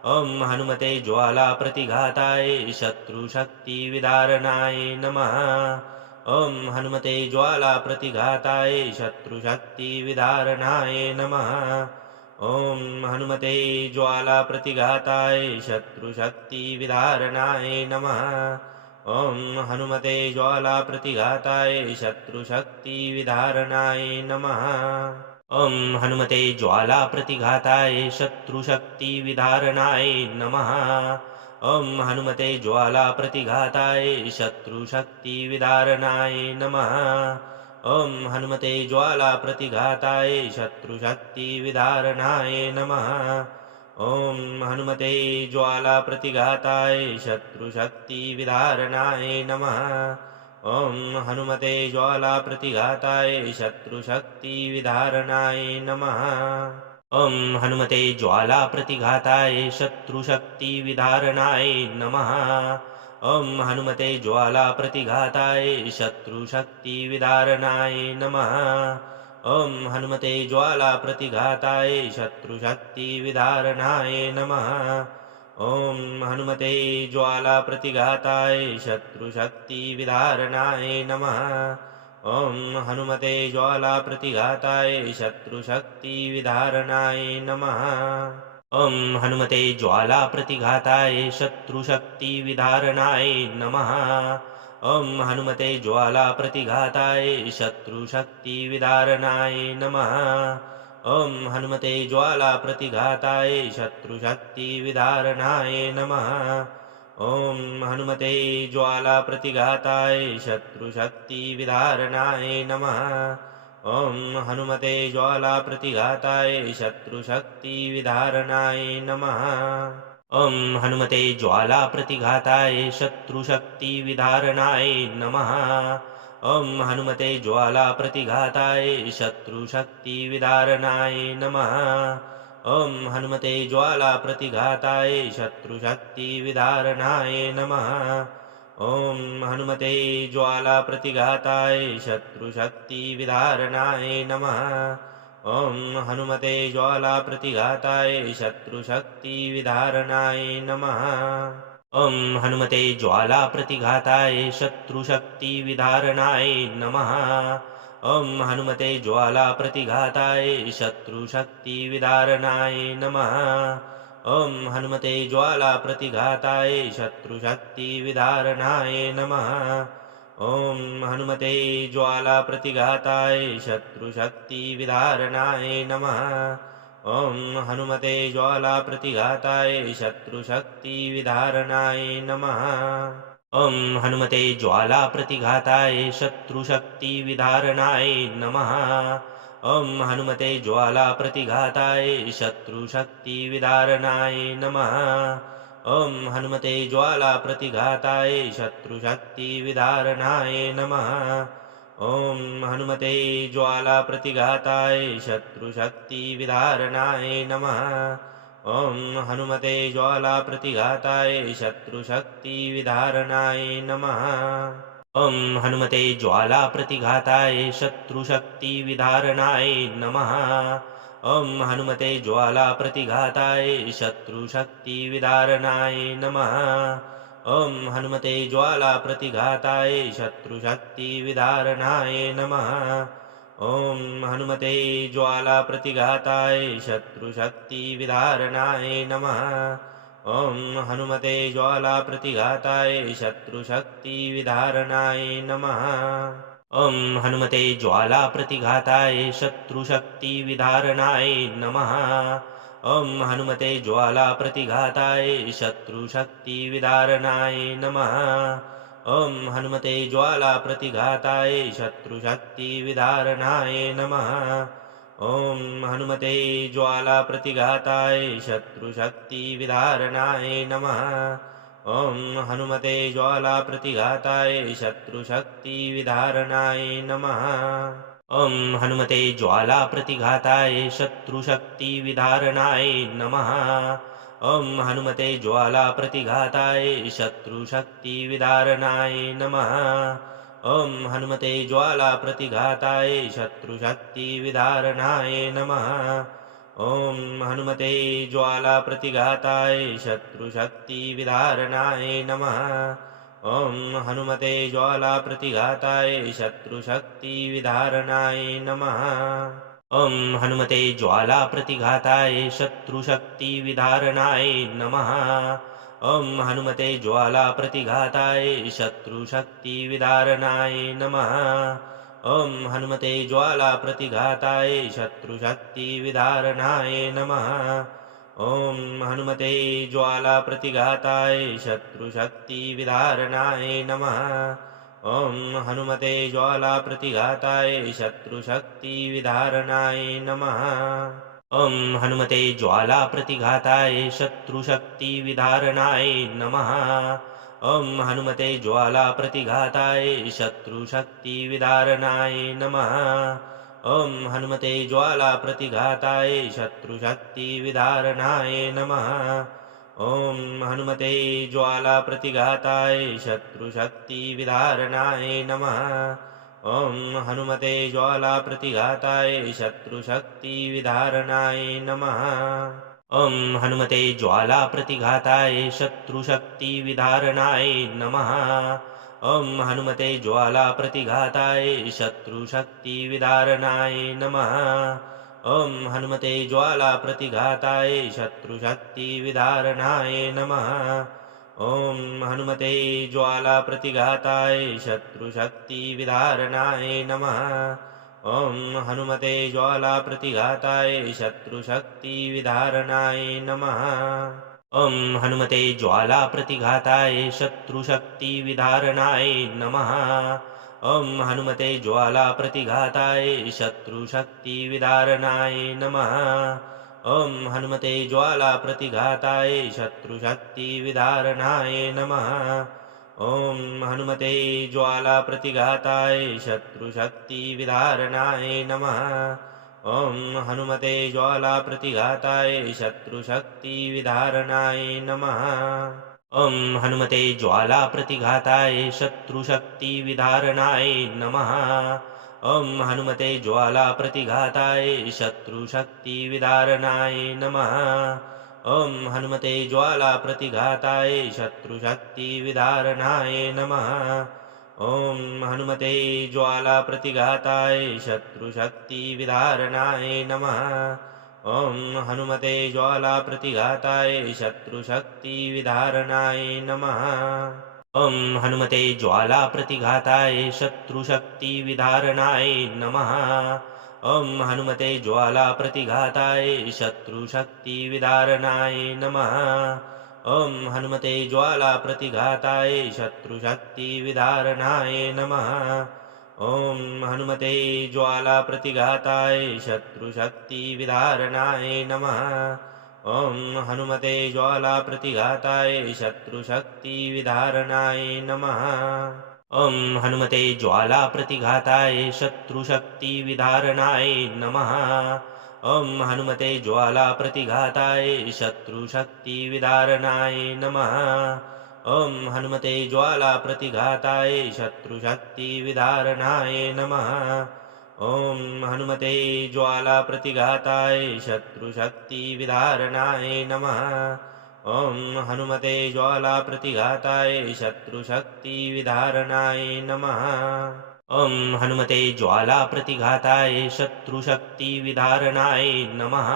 ॐ हनुमते ज्वालाप्रतिघाताय शत्रुशक्तिविदारणाय नमः। ॐ हनुमते ज्वालाप्रतिघाताय शत्रुशक्तिविदारणाय नमः। ॐ हनुमते ज्वालाप्रतिघाताय शत्रुशक्तिविदारणाय नमः। ॐ हनुमते ज्वालाप्रतिघाताय शत्रुशक्तिविदारणाय नमः। ॐ हनुमते ज्वालाप्रतिघाताय शत्रुशक्तिविदारणाय नमः। ॐ हनुमते ज्वालाप्रतिघाताय शत्रुशक्तिविदारणाय नमः। ॐ हनुमते ज्वालाप्रतिघाताय शत्रुशक्तिविदारणाय नमः। ॐ हनुमते ज्वालाप्रतिघाताय शत्रुशक्तिविदारणाय नमः। ॐ हनुमते ज्वालाप्रतिघाताय शत्रुशक्तिविदारणाय नमः। ॐ हनुमते ज्वालाप्रतिघाताय शत्रुशक्तिविदारणाय नमः। ॐ हनुमते ज्वालाप्रतिघाताय शत्रुशक्तिविदारणाय नमः। ॐ हनुमते ज्वालाप्रतिघाताय शत्रुशक्तिविदारणाय नमः। ॐ हनुमते ज्वालाप्रतिघाताय शत्रुशक्तिविदारणाय नमः। ॐ हनुमते ज्वालाप्रतिघाताय शत्रुशक्तिविदारणाय नमः। ॐ हनुमते ज्वालाप्रतिघाताय शत्रुशक्तिविदारणाय नमः। ॐ हनुमते ज्वालाप्रतिघाताय शत्रुशक्तिविदारणाय नमः। ॐ हनुमते ज्वालाप्रतिघाताय शत्रुशक्तिविदारणाय नमः। ॐ हनुमते ज्वालाप्रतिघाताय शत्रुशक्तिविदारणाय नमः। ॐ हनुमते ज्वालाप्रतिघाताय शत्रुशक्तिविदारणाय नमः। ॐ हनुमते ज्वालाप्रतिघाताय शत्रुशक्तिविदारणाय नमः। ॐ हनुमते ज्वालाप्रतिघाताय शत्रुशक्तिविदारणाय नमः। ॐ हनुमते ज्वालाप्रतिघाताय शत्रुशक्तिविदारणाय नमः। ॐ हनुमते ज्वालाप्रतिघाताय शत्रुशक्तिविदारणाय नमः। ॐ हनुमते ज्वालाप्रतिघाताय शत्रुशक्तिविदारणाय नमः। ॐ हनुमते ज्वालाप्रतिघाताय शत्रुशक्तिविदारणाय नमः। ॐ हनुमते ज्वालाप्रतिघाताय शत्रुशक्तिविदारणाय नमः। ॐ हनुमते ज्वालाप्रतिघाताय शत्रुशक्तिविदारणाय नमः। ॐ हनुमते ज्वालाप्रतिघाताय शत्रुशक्तिविदारणाय नमः। ॐ हनुमते ज्वालाप्रतिघाताय शत्रुशक्तिविदारणाय नमः। ॐ हनुमते ज्वालाप्रतिघाताय शत्रुशक्तिविदारणाय नमः। ॐ हनुमते ज्वालाप्रतिघाताय शत्रुशक्तिविदारणाय नमः। ॐ हनुमते ज्वालाप्रतिघाताय शत्रुशक्तिविदारणाय नमः। ॐ हनुमते ज्वालाप्रतिघाताय शत्रुशक्तिविदारणाय नमः। ॐ हनुमते ज्वालाप्रतिघाताय शत्रुशक्तिविदारणाय नमः। ॐ हनुमते ज्वालाप्रतिघाताय शत्रुशक्तिविदारणाय नमः। ॐ हनुमते ज्वालाप्रतिघाताय शत्रुशक्तिविदारणाय नमः। ॐ हनुमते ज्वालाप्रतिघाताय शत्रुशक्तिविदारणाय नमः। ॐ हनुमते ज्वालाप्रतिघाताय शत्रुशक्तिविदारणाय नमः। ॐ हनुमते ज्वालाप्रतिघाताय शत्रुशक्तिविदारणाय नमः। ॐ हनुमते ज्वालाप्रतिघाताय शत्रुशक्तिविदारणाय नमः। ॐ हनुमते ज्वालाप्रतिघाताय शत्रुशक्तिविदारणाय नमः। ॐ हनुमते ज्वालाप्रतिघाताय शत्रुशक्तिविदारणाय नमः। ॐ हनुमते ज्वालाप्रतिघाताय शत्रुशक्तिविदारणाय नमः। ॐ हनुमते ज्वालाप्रतिघाताय शत्रुशक्तिविदारणाय नमः। ॐ हनुमते ज्वालाप्रतिघाताय शत्रुशक्तिविदारणाय नमः। ॐ हनुमते ज्वालाप्रतिघाताय शत्रुशक्तिविदारणाय नमः। ॐ हनुमते ज्वालाप्रतिघाताय शत्रुशक्तिविदारणाय नमः। ॐ हनुमते ज्वालाप्रतिघाताय शत्रुशक्तिविदारणाय नमः। ॐ हनुमते ज्वालाप्रतिघाताय शत्रुशक्तिविदारणाय नमः। ॐ हनुमते ज्वालाप्रतिघाताय शत्रुशक्तिविदारणाय नमः। ॐ हनुमते ज्वालाप्रतिघाताय शत्रुशक्तिविदारणाय नमः। ॐ हनुमते ज्वालाप्रतिघाताय शत्रुशक्तिविदारणाय नमः। ॐ हनुमते ज्वालाप्रतिघाताय शत्रुशक्तिविदारणाय नमः। ॐ हनुमते ज्वालाप्रतिघाताय शत्रुशक्तिविदारणाय नमः। ॐ हनुमते ज्वालाप्रतिघाताय शत्रुशक्तिविदारणाय नमः। ॐ हनुमते ज्वालाप्रतिघाताय शत्रुशक्तिविदारणाय नमः। ॐ हनुमते ज्वालाप्रतिघाताय शत्रुशक्तिविदारणाय नमः। ॐ हनुमते ज्वालाप्रतिघाताय शत्रुशक्तिविदारणाय नमः। ॐ हनुमते ज्वालाप्रतिघाताय शत्रुशक्तिविदारणाय नमः। ॐ हनुमते ज्वालाप्रतिघाताय शत्रुशक्तिविदारणाय नमः। ॐ हनुमते ज्वालाप्रतिघाताय शत्रुशक्तिविदारणाय नमः। ॐ हनुमते ज्वालाप्रतिघाताय शत्रुशक्तिविदारणाय नमः। ॐ हनुमते ज्वालाप्रतिघाताय शत्रुशक्तिविदारणाय नमः। ॐ हनुमते ज्वालाप्रतिघाताय शत्रुशक्तिविदारणाय नमः। ॐ हनुमते ज्वालाप्रतिघाताय शत्रुशक्तिविदारणाय नमः। ॐ हनुमते ज्वालाप्रतिघाताय शत्रुशक्तिविदारणाय नमः। ॐ हनुमते ज्वालाप्रतिघाताय शत्रुशक्तिविदारणाय नमः। ॐ हनुमते ज्वालाप्रतिघाताय शत्रुशक्तिविदारणाय नमः। ॐ हनुमते ज्वालाप्रतिघाताय शत्रुशक्तिविदारणाय नमः। ॐ हनुमते ज्वालाप्रतिघाताय शत्रुशक्तिविदारणाय नमः। ॐ हनुमते ज्वालाप्रतिघाताय शत्रुशक्तिविदारणाय नमः। ॐ हनुमते ज्वालाप्रतिघाताय शत्रुशक्तिविदारणाय नमः। ॐ हनुमते ज्वालाप्रतिघाताय शत्रुशक्तिविदारणाय नमः। ॐ हनुमते ज्वालाप्रतिघाताय शत्रुशक्तिविदारणाय नमः। ॐ हनुमते ज्वालाप्रतिघाताय शत्रुशक्तिविदारणाय नमः। ॐ हनुमते ज्वालाप्रतिघाताय शत्रुशक्तिविदारणाय नमः। ॐ हनुमते ज्वालाप्रतिघाताय शत्रुशक्तिविदारणाय नमः। ॐ हनुमते ज्वालाप्रतिघाताय शत्रुशक्तिविदारणाय नमः। ॐ हनुमते ज्वालाप्रतिघाताय शत्रुशक्तिविदारणाय नमः। ॐ हनुमते ज्वालाप्रतिघाताय शत्रुशक्तिविदारणाय नमः। ॐ हनुमते ज्वालाप्रतिघाताय शत्रुशक्तिविदारणाय नमः। ॐ हनुमते ज्वालाप्रतिघाताय शत्रुशक्तिविदारणाय नमः। ॐ हनुमते ज्वालाप्रतिघाताय शत्रुशक्तिविदारणाय नमः। ॐ हनुमते ज्वालाप्रतिघाताय शत्रुशक्तिविदारणाय नमः। ॐ हनुमते ज्वालाप्रतिघाताय शत्रुशक्तिविदारणाय नमः।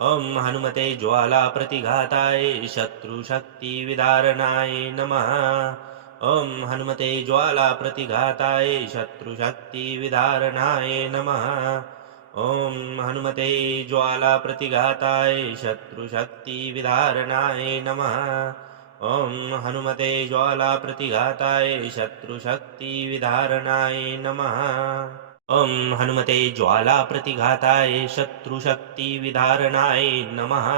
ॐ हनुमते ज्वालाप्रतिघाताय शत्रुशक्तिविदारणाय नमः। ॐ हनुमते ज्वालाप्रतिघाताय शत्रुशक्तिविदारणाय नमः। ॐ हनुमते ज्वालाप्रतिघाताय शत्रुशक्तिविदारणाय नमः। ॐ हनुमते ज्वालाप्रतिघाताय शत्रुशक्तिविदारणाय नमः। ॐ हनुमते ज्वालाप्रतिघाताय शत्रुशक्तिविदारणाय नमः।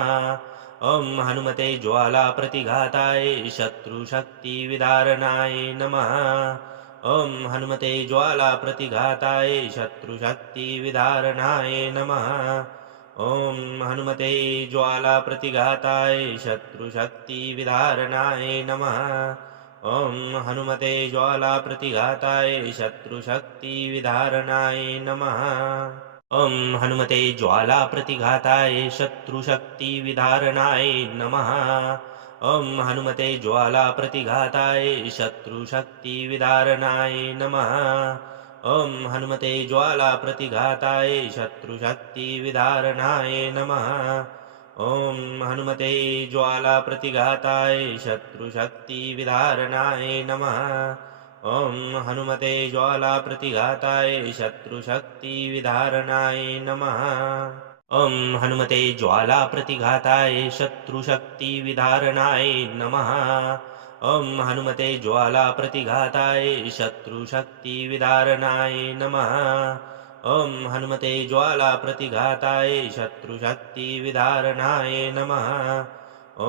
ॐ हनुमते ज्वालाप्रतिघाताय शत्रुशक्तिविदारणाय नमः। ॐ हनुमते ज्वालाप्रतिघाताय शत्रुशक्तिविदारणाय नमः। ॐ हनुमते ज्वालाप्रतिघाताय शत्रुशक्तिविदारणाय नमः। ॐ हनुमते ज्वालाप्रतिघाताय शत्रुशक्तिविदारणाय नमः। ॐ हनुमते ज्वालाप्रतिघाताय शत्रुशक्तिविदारणाय नमः। ॐ हनुमते ज्वालाप्रतिघाताय शत्रुशक्तिविदारणाय नमः। ॐ हनुमते ज्वालाप्रतिघाताय शत्रुशक्तिविदारणाय नमः। ॐ हनुमते ज्वालाप्रतिघाताय शत्रुशक्तिविदारणाय नमः। ॐ हनुमते ज्वालाप्रतिघाताय शत्रुशक्तिविदारणाय नमः। ॐ हनुमते ज्वालाप्रतिघाताय शत्रुशक्तिविदारणाय नमः। ॐ हनुमते ज्वालाप्रतिघाताय शत्रुशक्तिविदारणाय नमः। ॐ हनुमते ज्वालाप्रतिघाताय शत्रुशक्तिविदारणाय नमः। ॐ हनुमते ज्वालाप्रतिघाताय शत्रुशक्तिविदारणाय नमः। ॐ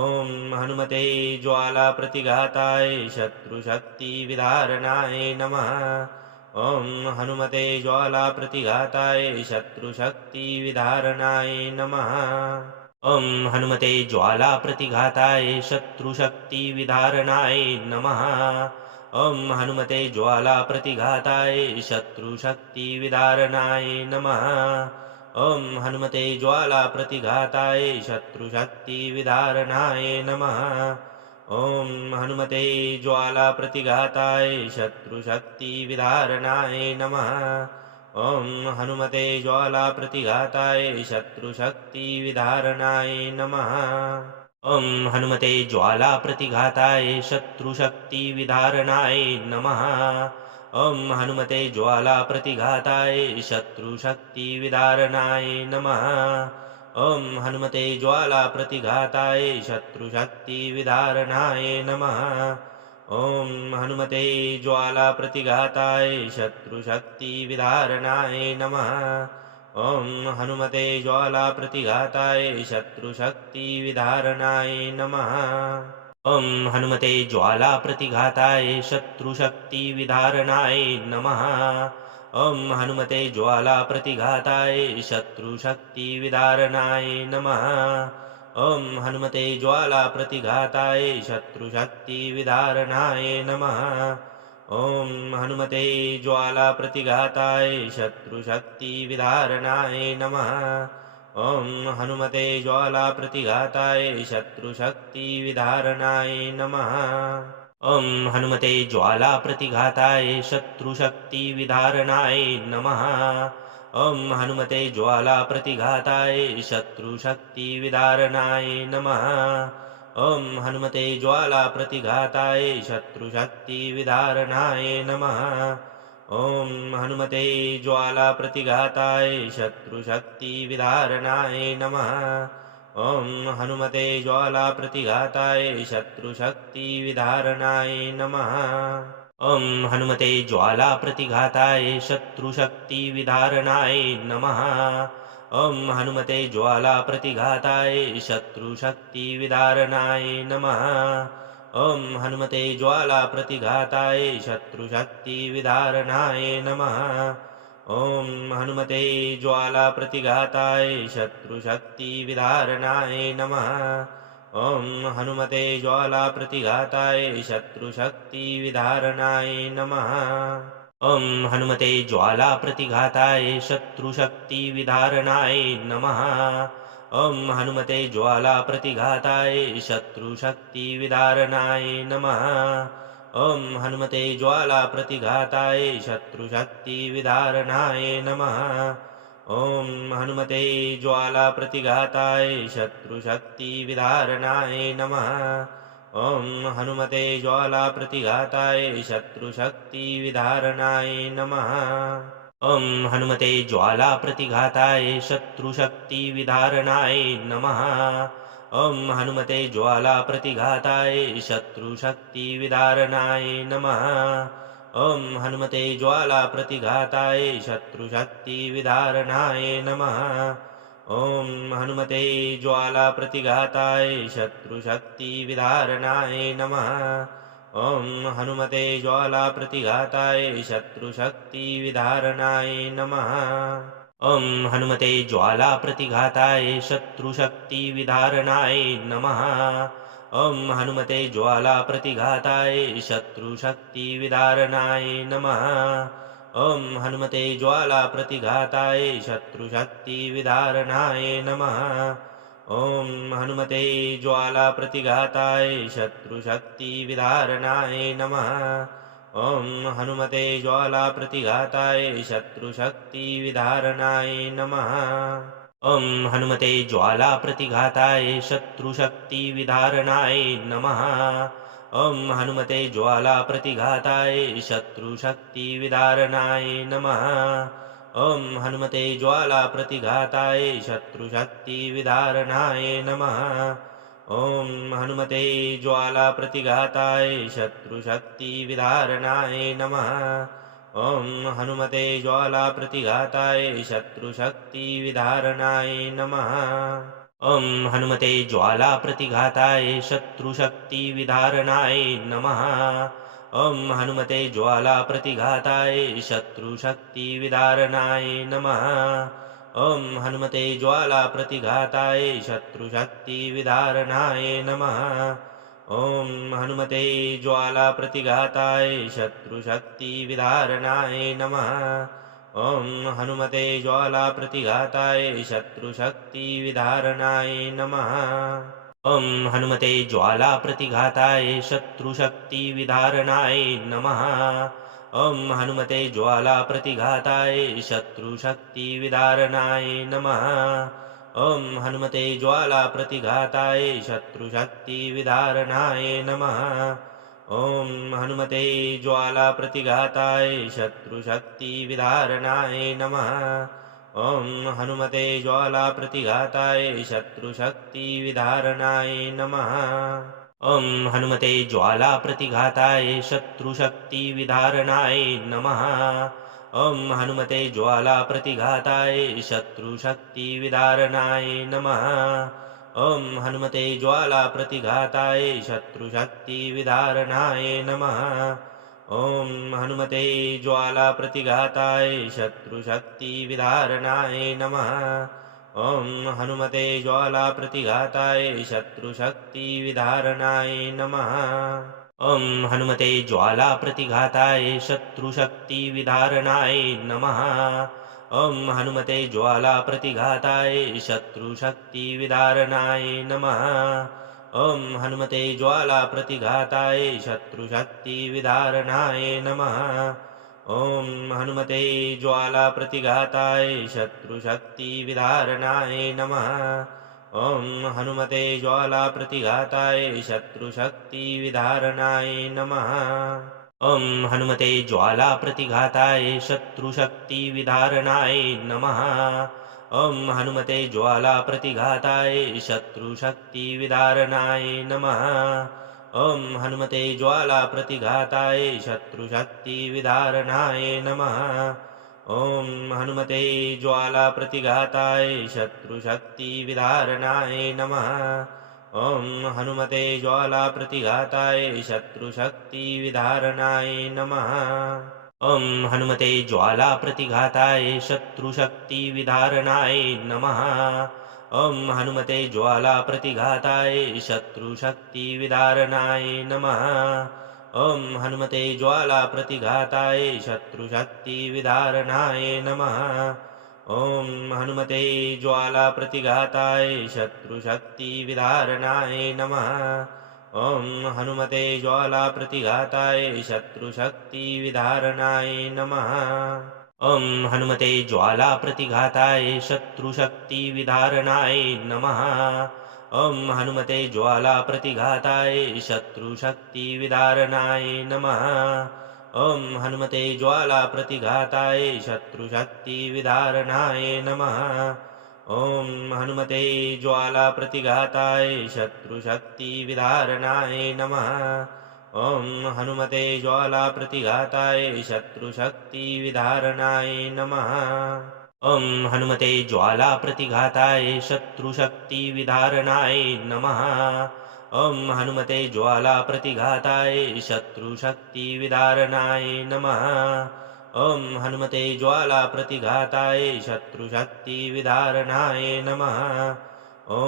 हनुमते ज्वालाप्रतिघाताय शत्रुशक्तिविदारणाय नमः। ॐ हनुमते ज्वालाप्रतिघाताय शत्रुशक्तिविदारणाय नमः। ॐ हनुमते ज्वालाप्रतिघाताय शत्रुशक्तिविदारणाय नमः। ॐ हनुमते ज्वालाप्रतिघाताय शत्रुशक्तिविदारणाय नमः। ॐ हनुमते ज्वालाप्रतिघाताय शत्रुशक्तिविदारणाय नमः। ॐ हनुमते ज्वालाप्रतिघाताय शत्रुशक्तिविदारणाय नमः। ॐ हनुमते ज्वालाप्रतिघाताय शत्रुशक्तिविदारणाय नमः। ॐ हनुमते ज्वालाप्रतिघाताय शत्रुशक्तिविदारणाय नमः। ॐ हनुमते ज्वालाप्रतिघाताय शत्रुशक्तिविदारणाय नमः। ॐ हनुमते ज्वालाप्रतिघाताय शत्रुशक्तिविदारणाय नमः। ॐ हनुमते ज्वालाप्रतिघाताय शत्रुशक्तिविदारणाय नमः। ॐ हनुमते ज्वालाप्रतिघाताय शत्रुशक्तिविदारणाय नमः। ॐ हनुमते ज्वालाप्रतिघाताय शत्रुशक्तिविदारणाय नमः। ॐ हनुमते ज्वालाप्रतिघाताय शत्रुशक्तिविदारणाय नमः। ॐ हनुमते ज्वालाप्रतिघाताय शत्रुशक्तिविदारणाय नमः। ॐ हनुमते ज्वालाप्रतिघाताय शत्रुशक्तिविदारणाय नमः। ॐ हनुमते ज्वालाप्रतिघाताय शत्रुशक्तिविदारणाय नमः। ॐ हनुमते ज्वालाप्रतिघाताय शत्रुशक्तिविदारणाय नमः। ॐ हनुमते ज्वालाप्रतिघाताय शत्रुशक्तिविदारणाय नमः। ॐ हनुमते ज्वालाप्रतिघाताय शत्रुशक्तिविदारणाय नमः। ॐ हनुमते ज्वालाप्रतिघाताय शत्रुशक्तिविदारणाय नमः। ॐ हनुमते ज्वालाप्रतिघाताय शत्रुशक्तिविदारणाय नमः। ॐ हनुमते ज्वालाप्रतिघाताय शत्रुशक्तिविदारणाय नमः। ॐ हनुमते ज्वालाप्रतिघाताय शत्रुशक्तिविदारणाय नमः। ॐ हनुमते ज्वालाप्रतिघाताय शत्रुशक्तिविदारणाय नमः। ॐ हनुमते ज्वालाप्रतिघाताय शत्रुशक्तिविदारणाय नमः। ॐ हनुमते ज्वालाप्रतिघाताय शत्रुशक्तिविदारणाय नमः। ॐ हनुमते ज्वालाप्रतिघाताय शत्रुशक्तिविदारणाय नमः। ॐ हनुमते ज्वालाप्रतिघाताय शत्रुशक्तिविदारणाय नमः। ॐ हनुमते ज्वालाप्रतिघाताय शत्रुशक्तिविदारणाय नमः। ॐ हनुमते ज्वालाप्रतिघाताय शत्रुशक्तिविदारणाय नमः। ॐ हनुमते ज्वालाप्रतिघाताय शत्रुशक्तिविदारणाय नमः। ॐ हनुमते ज्वालाप्रतिघाताय शत्रुशक्तिविदारणाय नमः। ॐ हनुमते ज्वालाप्रतिघाताय शत्रुशक्तिविदारणाय नमः। ॐ हनुमते ज्वालाप्रतिघाताय शत्रुशक्तिविदारणाय नमः। ॐ हनुमते ज्वालाप्रतिघाताय शत्रुशक्तिविदारणाय नमः। ॐ हनुमते ज्वालाप्रतिघाताय शत्रुशक्तिविदारणाय नमः। ॐ हनुमते ज्वालाप्रतिघाताय शत्रुशक्तिविदारणाय नमः। ॐ हनुमते ज्वालाप्रतिघाताय शत्रुशक्तिविदारणाय नमः। ॐ हनुमते ज्वालाप्रतिघाताय शत्रुशक्तिविदारणाय नमः। ॐ हनुमते ज्वालाप्रतिघाताय शत्रुशक्तिविदारणाय नमः। ॐ हनुमते ज्वालाप्रतिघाताय शत्रुशक्तिविदारणाय नमः। ॐ हनुमते ज्वालाप्रतिघाताय शत्रुशक्तिविदारणाय नमः। ॐ हनुमते ज्वालाप्रतिघाताय शत्रुशक्तिविदारणाय नमः। ॐ हनुमते ज्वालाप्रतिघाताय शत्रुशक्तिविदारणाय नमः। ॐ हनुमते ज्वालाप्रतिघाताय शत्रुशक्तिविदारणाय नमः। ॐ हनुमते ज्वालाप्रतिघाताय शत्रुशक्तिविदारणाय नमः। ॐ हनुमते ज्वालाप्रतिघाताय शत्रुशक्तिविदारणाय नमः। ॐ हनुमते ज्वालाप्रतिघाताय शत्रुशक्तिविदारणाय नमः। ॐ हनुमते ज्वालाप्रतिघाताय शत्रुशक्तिविदारणाय नमः। ॐ हनुमते ज्वालाप्रतिघाताय शत्रुशक्तिविदारणाय नमः। ॐ हनुमते ज्वालाप्रतिघाताय शत्रुशक्तिविदारणाय नमः। ॐ हनुमते ज्वालाप्रतिघाताय शत्रुशक्तिविदारणाय नमः। ॐ हनुमते ज्वालाप्रतिघाताय शत्रुशक्तिविदारणाय नमः। ॐ हनुमते ज्वालाप्रतिघाताय शत्रुशक्तिविदारणाय नमः। ॐ हनुमते ज्वालाप्रतिघाताय शत्रुशक्तिविदारणाय नमः। ॐ हनुमते ज्वालाप्रतिघाताय शत्रुशक्तिविदारणाय नमः। ॐ हनुमते ज्वालाप्रतिघाताय शत्रुशक्तिविदारणाय नमः। ॐ हनुमते ज्वालाप्रतिघाताय शत्रुशक्तिविदारणाय नमः। ॐ हनुमते ज्वालाप्रतिघाताय शत्रुशक्तिविदारणाय नमः। ॐ हनुमते ज्वालाप्रतिघाताय शत्रुशक्तिविदारणाय नमः। ॐ हनुमते ज्वालाप्रतिघाताय शत्रुशक्तिविदारणाय नमः। ॐ हनुमते ज्वालाप्रतिघाताय शत्रुशक्तिविदारणाय नमः। ॐ हनुमते ज्वालाप्रतिघाताय शत्रुशक्तिविदारणाय नमः। ॐ हनुमते ज्वालाप्रतिघाताय शत्रुशक्तिविदारणाय नमः। ॐ हनुमते ज्वालाप्रतिघाताय शत्रुशक्तिविदारणाय नमः। ॐ हनुमते ज्वालाप्रतिघाताय शत्रुशक्तिविदारणाय नमः। ॐ हनुमते ज्वालाप्रतिघाताय शत्रुशक्तिविदारणाय नमः। ॐ हनुमते ज्वालाप्रतिघाताय शत्रुशक्तिविदारणाय नमः। ॐ हनुमते ज्वालाप्रतिघाताय शत्रुशक्तिविदारणाय नमः। ॐ हनुमते ज्वालाप्रतिघाताय शत्रुशक्तिविदारणाय नमः। ॐ हनुमते ज्वालाप्रतिघाताय शत्रुशक्तिविदारणाय नमः। ॐ हनुमते ज्वालाप्रतिघाताय शत्रुशक्तिविदारणाय नमः। ॐ हनुमते ज्वालाप्रतिघाताय शत्रुशक्तिविदारणाय नमः। ॐ हनुमते ज्वालाप्रतिघाताय शत्रुशक्तिविदारणाय नमः। ॐ हनुमते ज्वालाप्रतिघाताय शत्रुशक्तिविदारणाय नमः। ॐ हनुमते ज्वालाप्रतिघाताय शत्रुशक्तिविदारणाय नमः। ॐ हनुमते ज्वालाप्रतिघाताय शत्रुशक्तिविदारणाय नमः। ॐ हनुमते ज्वालाप्रतिघाताय शत्रुशक्तिविदारणाय नमः। ॐ हनुमते ज्वालाप्रतिघाताय शत्रुशक्तिविदारणाय नमः। ॐ हनुमते ज्वालाप्रतिघाताय शत्रुशक्तिविदारणाय नमः। ॐ हनुमते ज्वालाप्रतिघाताय शत्रुशक्तिविदारणाय नमः। ॐ हनुमते ज्वालाप्रतिघाताय शत्रुशक्तिविदारणाय नमः। ॐ हनुमते ज्वालाप्रतिघाताय शत्रुशक्तिविदारणाय नमः। ॐ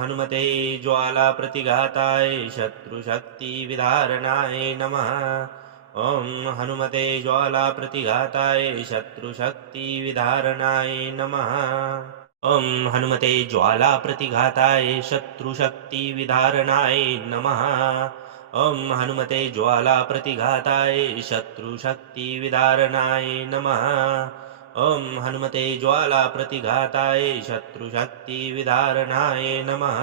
हनुमते ज्वालाप्रतिघाताय शत्रुशक्तिविदारणाय नमः। ॐ हनुमते ज्वालाप्रतिघाताय शत्रुशक्तिविदारणाय नमः। ॐ हनुमते ज्वालाप्रतिघाताय शत्रुशक्तिविदारणाय नमः। ॐ हनुमते ज्वालाप्रतिघाताय शत्रुशक्तिविदारणाय नमः। ॐ हनुमते ज्वालाप्रतिघाताय शत्रुशक्तिविदारणाय नमः। ॐ हनुमते ज्वालाप्रतिघाताय शत्रुशक्तिविदारणाय नमः।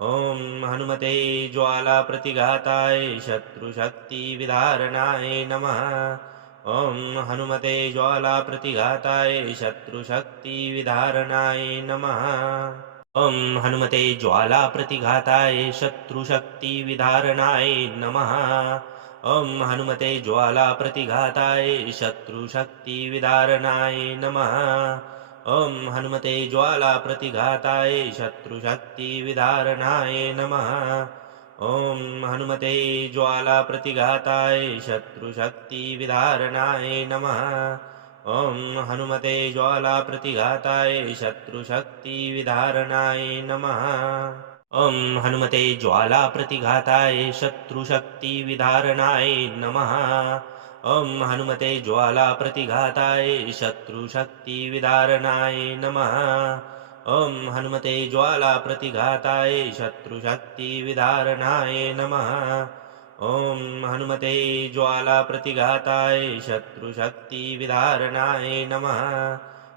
ॐ हनुमते ज्वालाप्रतिघाताय शत्रुशक्तिविदारणाय नमः। ॐ हनुमते ज्वालाप्रतिघाताय शत्रुशक्तिविदारणाय नमः। ॐ हनुमते ज्वालाप्रतिघाताय शत्रुशक्तिविदारणाय नमः। ॐ हनुमते ज्वालाप्रतिघाताय शत्रुशक्तिविदारणाय नमः। ॐ हनुमते ज्वालाप्रतिघाताय शत्रुशक्तिविदारणाय नमः। ॐ हनुमते ज्वालाप्रतिघाताय शत्रुशक्तिविदारणाय नमः। ॐ हनुमते ज्वालाप्रतिघाताय शत्रुशक्तिविदारणाय नमः। ॐ हनुमते ज्वालाप्रतिघाताय शत्रुशक्तिविदारणाय नमः। ॐ हनुमते ज्वालाप्रतिघाताय शत्रुशक्तिविदारणाय नमः। ॐ हनुमते ज्वालाप्रतिघाताय शत्रुशक्तिविदारणाय नमः।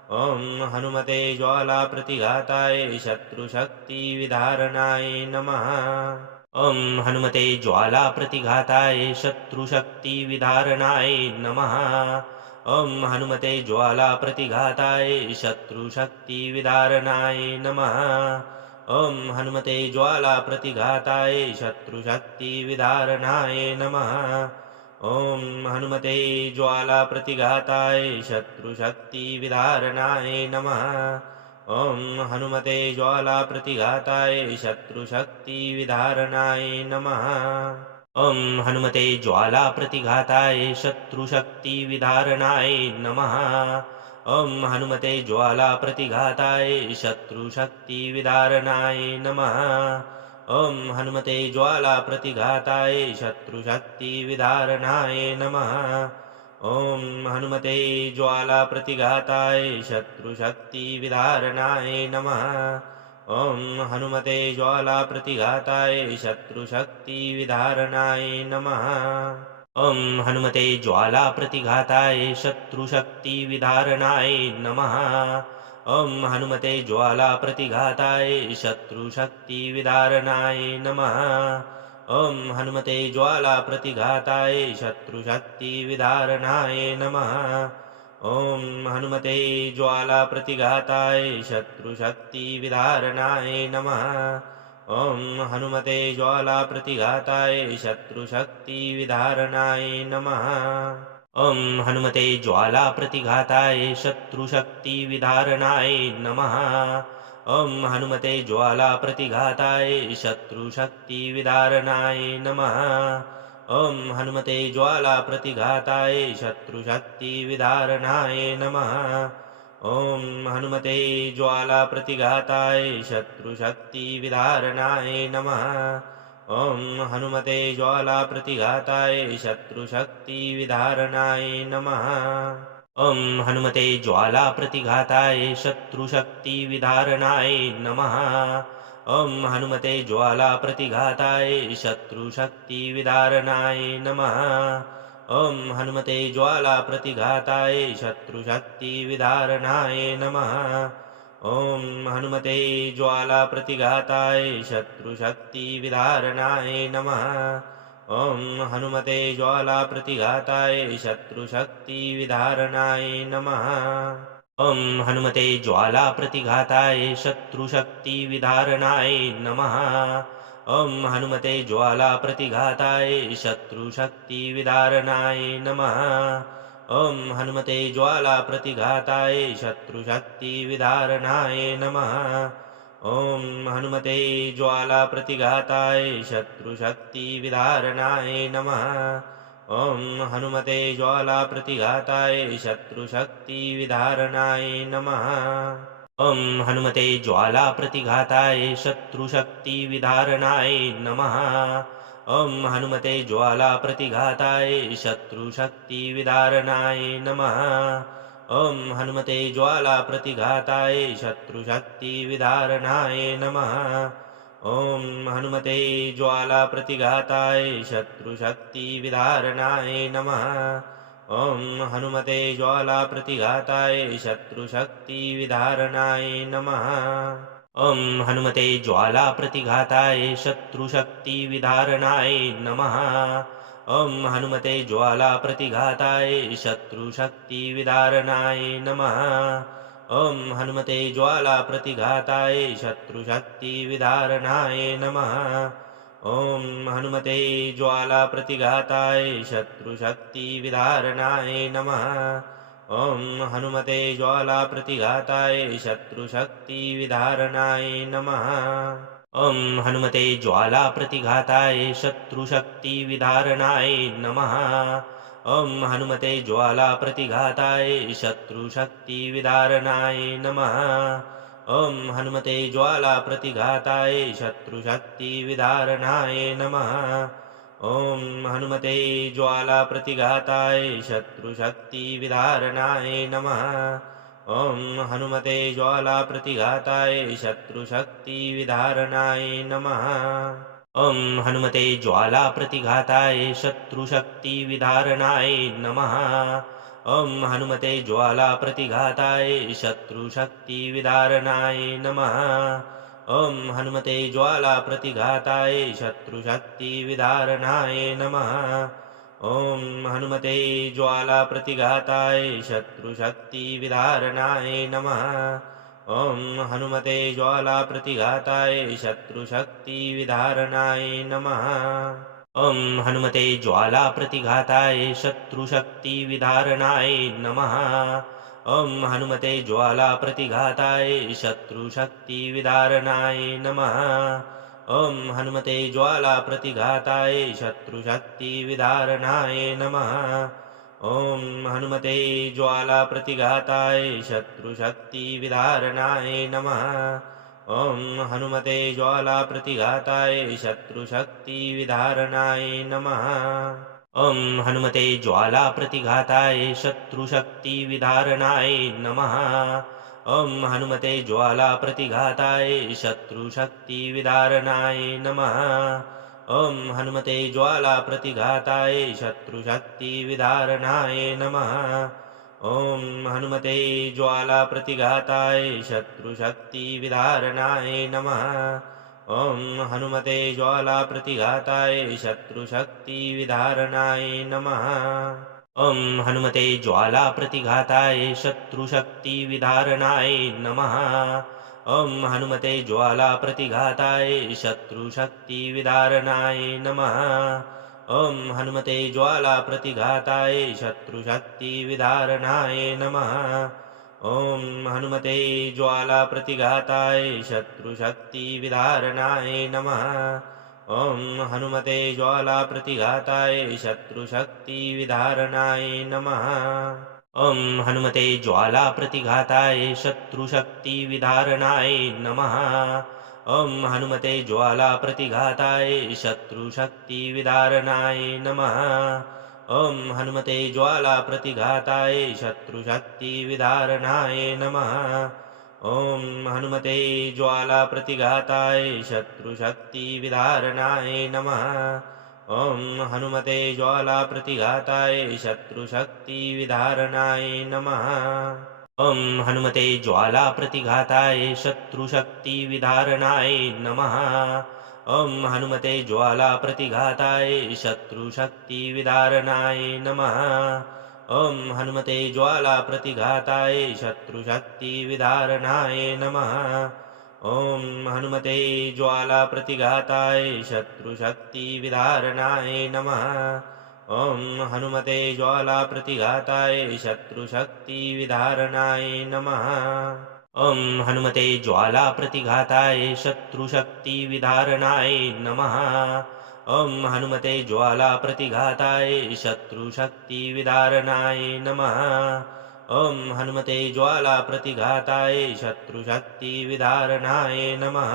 ॐ हनुमते ज्वालाप्रतिघाताय शत्रुशक्तिविदारणाय नमः। ॐ हनुमते ज्वालाप्रतिघाताय शत्रुशक्तिविदारणाय नमः। ॐ हनुमते ज्वालाप्रतिघाताय शत्रुशक्तिविदारणाय नमः। ॐ हनुमते ज्वालाप्रतिघाताय शत्रुशक्तिविदारणाय नमः। ॐ हनुमते ज्वालाप्रतिघाताय शत्रुशक्तिविदारणाय नमः। ॐ हनुमते ज्वालाप्रतिघाताय शत्रुशक्तिविदारणाय नमः। ॐ हनुमते ज्वालाप्रतिघाताय शत्रुशक्तिविदारणाय नमः। ॐ हनुमते ज्वालाप्रतिघाताय शत्रुशक्तिविदारणाय नमः। ॐ हनुमते ज्वालाप्रतिघाताय शत्रुशक्तिविदारणाय नमः। ॐ हनुमते ज्वालाप्रतिघाताय शत्रुशक्तिविदारणाय नमः। ॐ हनुमते ज्वालाप्रतिघाताय शत्रुशक्तिविदारणाय नमः। ॐ हनुमते ज्वालाप्रतिघाताय शत्रुशक्तिविदारणाय नमः। ॐ हनुमते ज्वालाप्रतिघाताय शत्रुशक्तिविदारणाय नमः। ॐ हनुमते ज्वालाप्रतिघाताय शत्रुशक्तिविदारणाय नमः। ॐ हनुमते ज्वालाप्रतिघाताय शत्रुशक्तिविदारणाय नमः। ॐ हनुमते ज्वालाप्रतिघाताय शत्रुशक्तिविधारणाय नमः। ॐ हनुमते ज्वालाप्रतिघाताय शत्रुशक्तिविधारणाय नमः। ॐ हनुमते ज्वालाप्रतिघाताय शत्रुशक्तिविधारणाय नमः। ॐ हनुमते ज्वालाप्रतिघाताय शत्रुशक्तिविधारणाय नमः। ॐ हनुमते ज्वालाप्रतिघाताय शत्रुशक्तिविधारणाय नमः। ॐ हनुमते ज्वालाप्रतिघाताय शत्रुशक्तिविधारणाय नमः। ॐ हनुमते ज्वालाप्रतिघाताय शत्रुशक्तिविधारणाय नमः। ॐ हनुमते ज्वालाप्रतिघाताय शत्रुशक्तिविधारणाय नमः। ॐ हनुमते ज्वालाप्रतिघाताय शत्रुशक्तिविधारणाय नमः। ॐ हनुमते ज्वालाप्रतिघाताय शत्रुशक्तिविधारणाय नमः। ॐ हनुमते ज्वालाप्रतिघाताय शत्रुशक्तिविधारणाय नमः। ॐ हनुमते ज्वालाप्रतिघाताय शत्रुशक्तिविधारणाय नमः। ॐ हनुमते ज्वालाप्रतिघाताय शत्रुशक्तिविधारणाय नमः। ॐ हनुमते ज्वालाप्रतिघाताय शत्रुशक्तिविधारणाय नमः। ॐ हनुमते ज्वालाप्रतिघाताय शत्रुशक्तिविधारणाय नमः। ॐ हनुमते ज्वालाप्रतिघाताय शत्रुशक्तिविधारणाय नमः। ॐ हनुमते ज्वालाप्रतिघाताय शत्रुशक्तिविधारणाय नमः। ॐ हनुमते ज्वालाप्रतिघाताय शत्रुशक्तिविधारणाय नमः। ॐ हनुमते ज्वालाप्रतिघाताय शत्रुशक्तिविधारणाय नमः। ॐ हनुमते ज्वालाप्रतिघाताय शत्रुशक्तिविधारणाय नमः। ॐ हनुमते ज्वालाप्रतिघाताय शत्रुशक्तिविधारणाय नमः। ॐ हनुमते ज्वालाप्रतिघाताय शत्रुशक्तिविधारणाय नमः। ॐ हनुमते ज्वालाप्रतिघाताय शत्रुशक्तिविधारणाय नमः। ॐ हनुमते ज्वालाप्रतिघाताय शत्रुशक्तिविधारणाय नमः। ॐ हनुमते ज्वालाप्रतिघाताय शत्रुशक्तिविधारणाय नमः। ॐ हनुमते ज्वालाप्रतिघाताय शत्रुशक्तिविधारणाय नमः। ॐ हनुमते ज्वालाप्रतिघाताय शत्रुशक्तिविधारणाय नमः। ॐ हनुमते ज्वालाप्रतिघाताय शत्रुशक्तिविधारणाय नमः। ॐ हनुमते ज्वालाप्रतिघाताय शत्रुशक्तिविधारणाय नमः। ॐ हनुमते ज्वालाप्रतिघाताय शत्रुशक्तिविधारणाय नमः। ॐ हनुमते ज्वालाप्रतिघाताय शत्रुशक्तिविधारणाय नमः। ॐ हनुमते ज्वालाप्रतिघाताय शत्रुशक्तिविधारणाय नमः। ॐ हनुमते ज्वालाप्रतिघाताय शत्रुशक्तिविधारणाय नमः। ॐ हनुमते ज्वालाप्रतिघाताय शत्रुशक्तिविधारणाय नमः। ॐ हनुमते ज्वालाप्रतिघाताय शत्रुशक्तिविधारणाय नमः। ॐ हनुमते ज्वालाप्रतिघाताय शत्रुशक्तिविधारणाय नमः। ॐ हनुमते ज्वालाप्रतिघाताय शत्रुशक्तिविधारणाय नमः। ॐ हनुमते ज्वालाप्रतिघाताय शत्रुशक्तिविधारणाय नमः। ॐ हनुमते ज्वालाप्रतिघाताय शत्रुशक्तिविधारणाय नमः। ॐ हनुमते ज्वालाप्रतिघाताय शत्रुशक्तिविधारणाय नमः। ॐ हनुमते ज्वालाप्रतिघाताय शत्रुशक्तिविधारणाय नमः। ॐ हनुमते ज्वालाप्रतिघाताय शत्रुशक्तिविधारणाय नमः। ॐ हनुमते ज्वालाप्रतिघाताय शत्रुशक्तिविधारणाय नमः। ॐ हनुमते ज्वालाप्रतिघाताय शत्रुशक्तिविधारणाय नमः। ॐ हनुमते ज्वालाप्रतिघाताय शत्रुशक्तिविधारणाय नमः। ॐ हनुमते ज्वालाप्रतिघाताय शत्रुशक्तिविधारणाय नमः। ॐ हनुमते ज्वालाप्रतिघाताय शत्रुशक्तिविधारणाय नमः। ॐ हनुमते ज्वाला प्रतिघाताय शत्रुशक्तिविदारणाय नमः। ॐ हनुमते ज्वाला प्रतिघाताय शत्रुशक्तिविदारणाय नमः। ॐ हनुमते ज्वाला प्रतिघाताय शत्रुशक्तिविदारणाय नमः। ॐ हनुमते ज्वाला प्रतिघाताय शत्रुशक्तिविदारणाय नमः। ॐ हनुमते ज्वाला प्रतिघाताय शत्रुशक्तिविदारणाय नमः। ॐ हनुमते ज्वाला प्रतिघाताय शत्रुशक्तिविदारणाय नमः। ॐ हनुमते ज्वाला प्रतिघाताय शत्रुशक्तिविदारणाय नमः। ॐ हनुमते ज्वाला प्रतिघाताय शत्रुशक्तिविदारणाय नमः। ॐ हनुमते ज्वाला प्रतिघाताय शत्रुशक्तिविदारणाय नमः। ॐ हनुमते ज्वाला प्रतिघाताय शत्रुशक्तिविदारणाय नमः। ॐ हनुमते ज्वाला प्रतिघाताय शत्रुशक्तिविदारणाय नमः। ॐ हनुमते ज्वाला प्रतिघाताय शत्रुशक्तिविदारणाय नमः। ॐ हनुमते ज्वाला प्रतिघाताय शत्रुशक्तिविदारणाय नमः। ॐ हनुमते ज्वाला प्रतिघाताय शत्रुशक्तिविदारणाय नमः। ॐ हनुमते ज्वाला प्रतिघाताय शत्रुशक्तिविदारणाय नमः। ॐ हनुमते ज्वाला प्रतिघाताय शत्रुशक्तिविदारणाय नमः। ॐ हनुमते ज्वाला प्रतिघाताय शत्रुशक्तिविदारणाय नमः।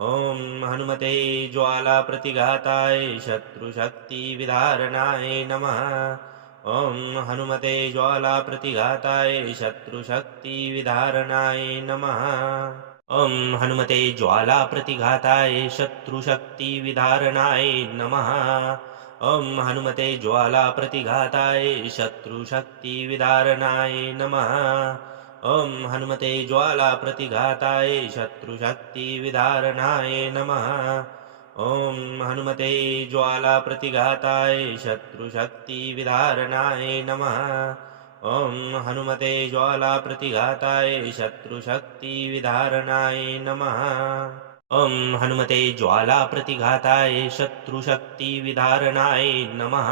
ॐ हनुमते ज्वाला प्रतिघाताय शत्रुशक्तिविदारणाय नमः। ॐ हनुमते ज्वाला प्रतिघाताय शत्रुशक्तिविदारणाय नमः। ॐ हनुमते ज्वाला प्रतिघाताय शत्रुशक्तिविदारणाय नमः। ॐ हनुमते ज्वाला प्रतिघाताय शत्रुशक्तिविदारणाय नमः। ॐ हनुमते ज्वाला प्रतिघाताय शत्रुशक्तिविदारणाय नमः। ॐ हनुमते ज्वाला प्रतिघाताय शत्रुशक्तिविदारणाय नमः। ॐ हनुमते ज्वाला प्रतिघाताय शत्रुशक्तिविदारणाय नमः। ॐ हनुमते ज्वाला प्रतिघाताय शत्रुशक्तिविदारणाय नमः। ॐ हनुमते ज्वाला प्रतिघाताय शत्रुशक्तिविदारणाय नमः।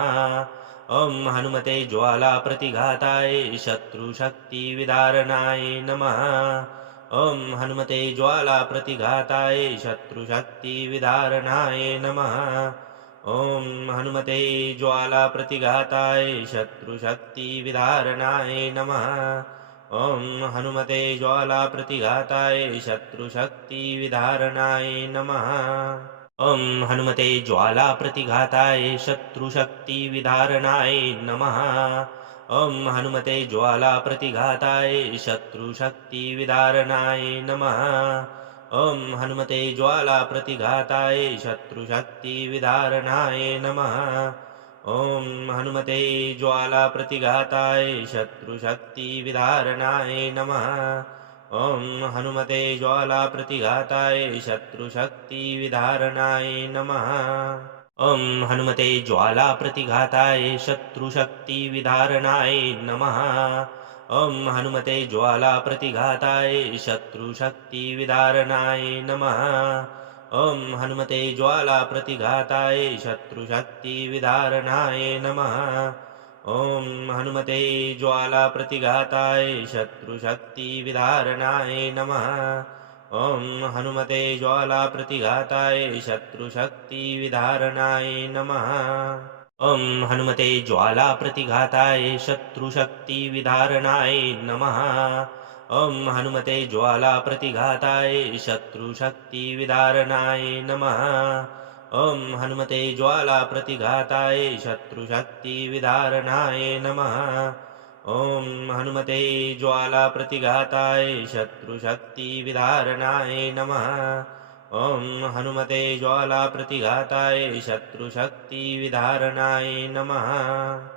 ॐ हनुमते ज्वाला प्रतिघाताय शत्रुशक्तिविदारणाय नमः। ॐ हनुमते ज्वाला प्रतिघाताय शत्रुशक्तिविदारणाय नमः। ॐ हनुमते ज्वाला प्रतिघाताय शत्रुशक्तिविदारणाय नमः। ॐ हनुमते ज्वाला प्रतिघाताय शत्रुशक्तिविदारणाय नमः। ॐ हनुमते ज्वाला प्रतिघाताय शत्रुशक्तिविदारणाय नमः। ॐ हनुमते ज्वाला प्रतिघाताय शत्रुशक्तिविदारणाय नमः। ॐ हनुमते ज्वाला प्रतिघाताय शत्रुशक्तिविदारणाय नमः। ॐ हनुमते ज्वाला प्रतिघाताय शत्रुशक्तिविदारणाय नमः। ॐ हनुमते ज्वाला प्रतिघाताय शत्रुशक्तिविदारणाय नमः। ॐ हनुमते ज्वाला प्रतिघाताय शत्रुशक्तिविदारणाय नमः। ॐ हनुमते ज्वाला प्रतिघाताय शत्रुशक्तिविदारणाय नमः। ॐ हनुमते ज्वाला प्रतिघाताय शत्रुशक्तिविदारणाय नमः। ॐ हनुमते ज्वाला प्रतिघाताय शत्रुशक्तिविदारणाय नमः। ॐ हनुमते ज्वाला प्रतिघाताय शत्रुशक्तिविदारणाय नमः। ॐ हनुमते ज्वाला प्रतिघाताय शत्रुशक्तिविदारणाय नमः। ॐ हनुमते ज्वाला प्रतिघाताय शत्रुशक्तिविदारणाय नमः। ॐ हनुमते ज्वाला प्रतिघाताय शत्रुशक्तिविदारणाय नमः। ॐ हनुमते ज्वाला प्रतिघाताय शत्रुशक्तिविदारणाय नमः।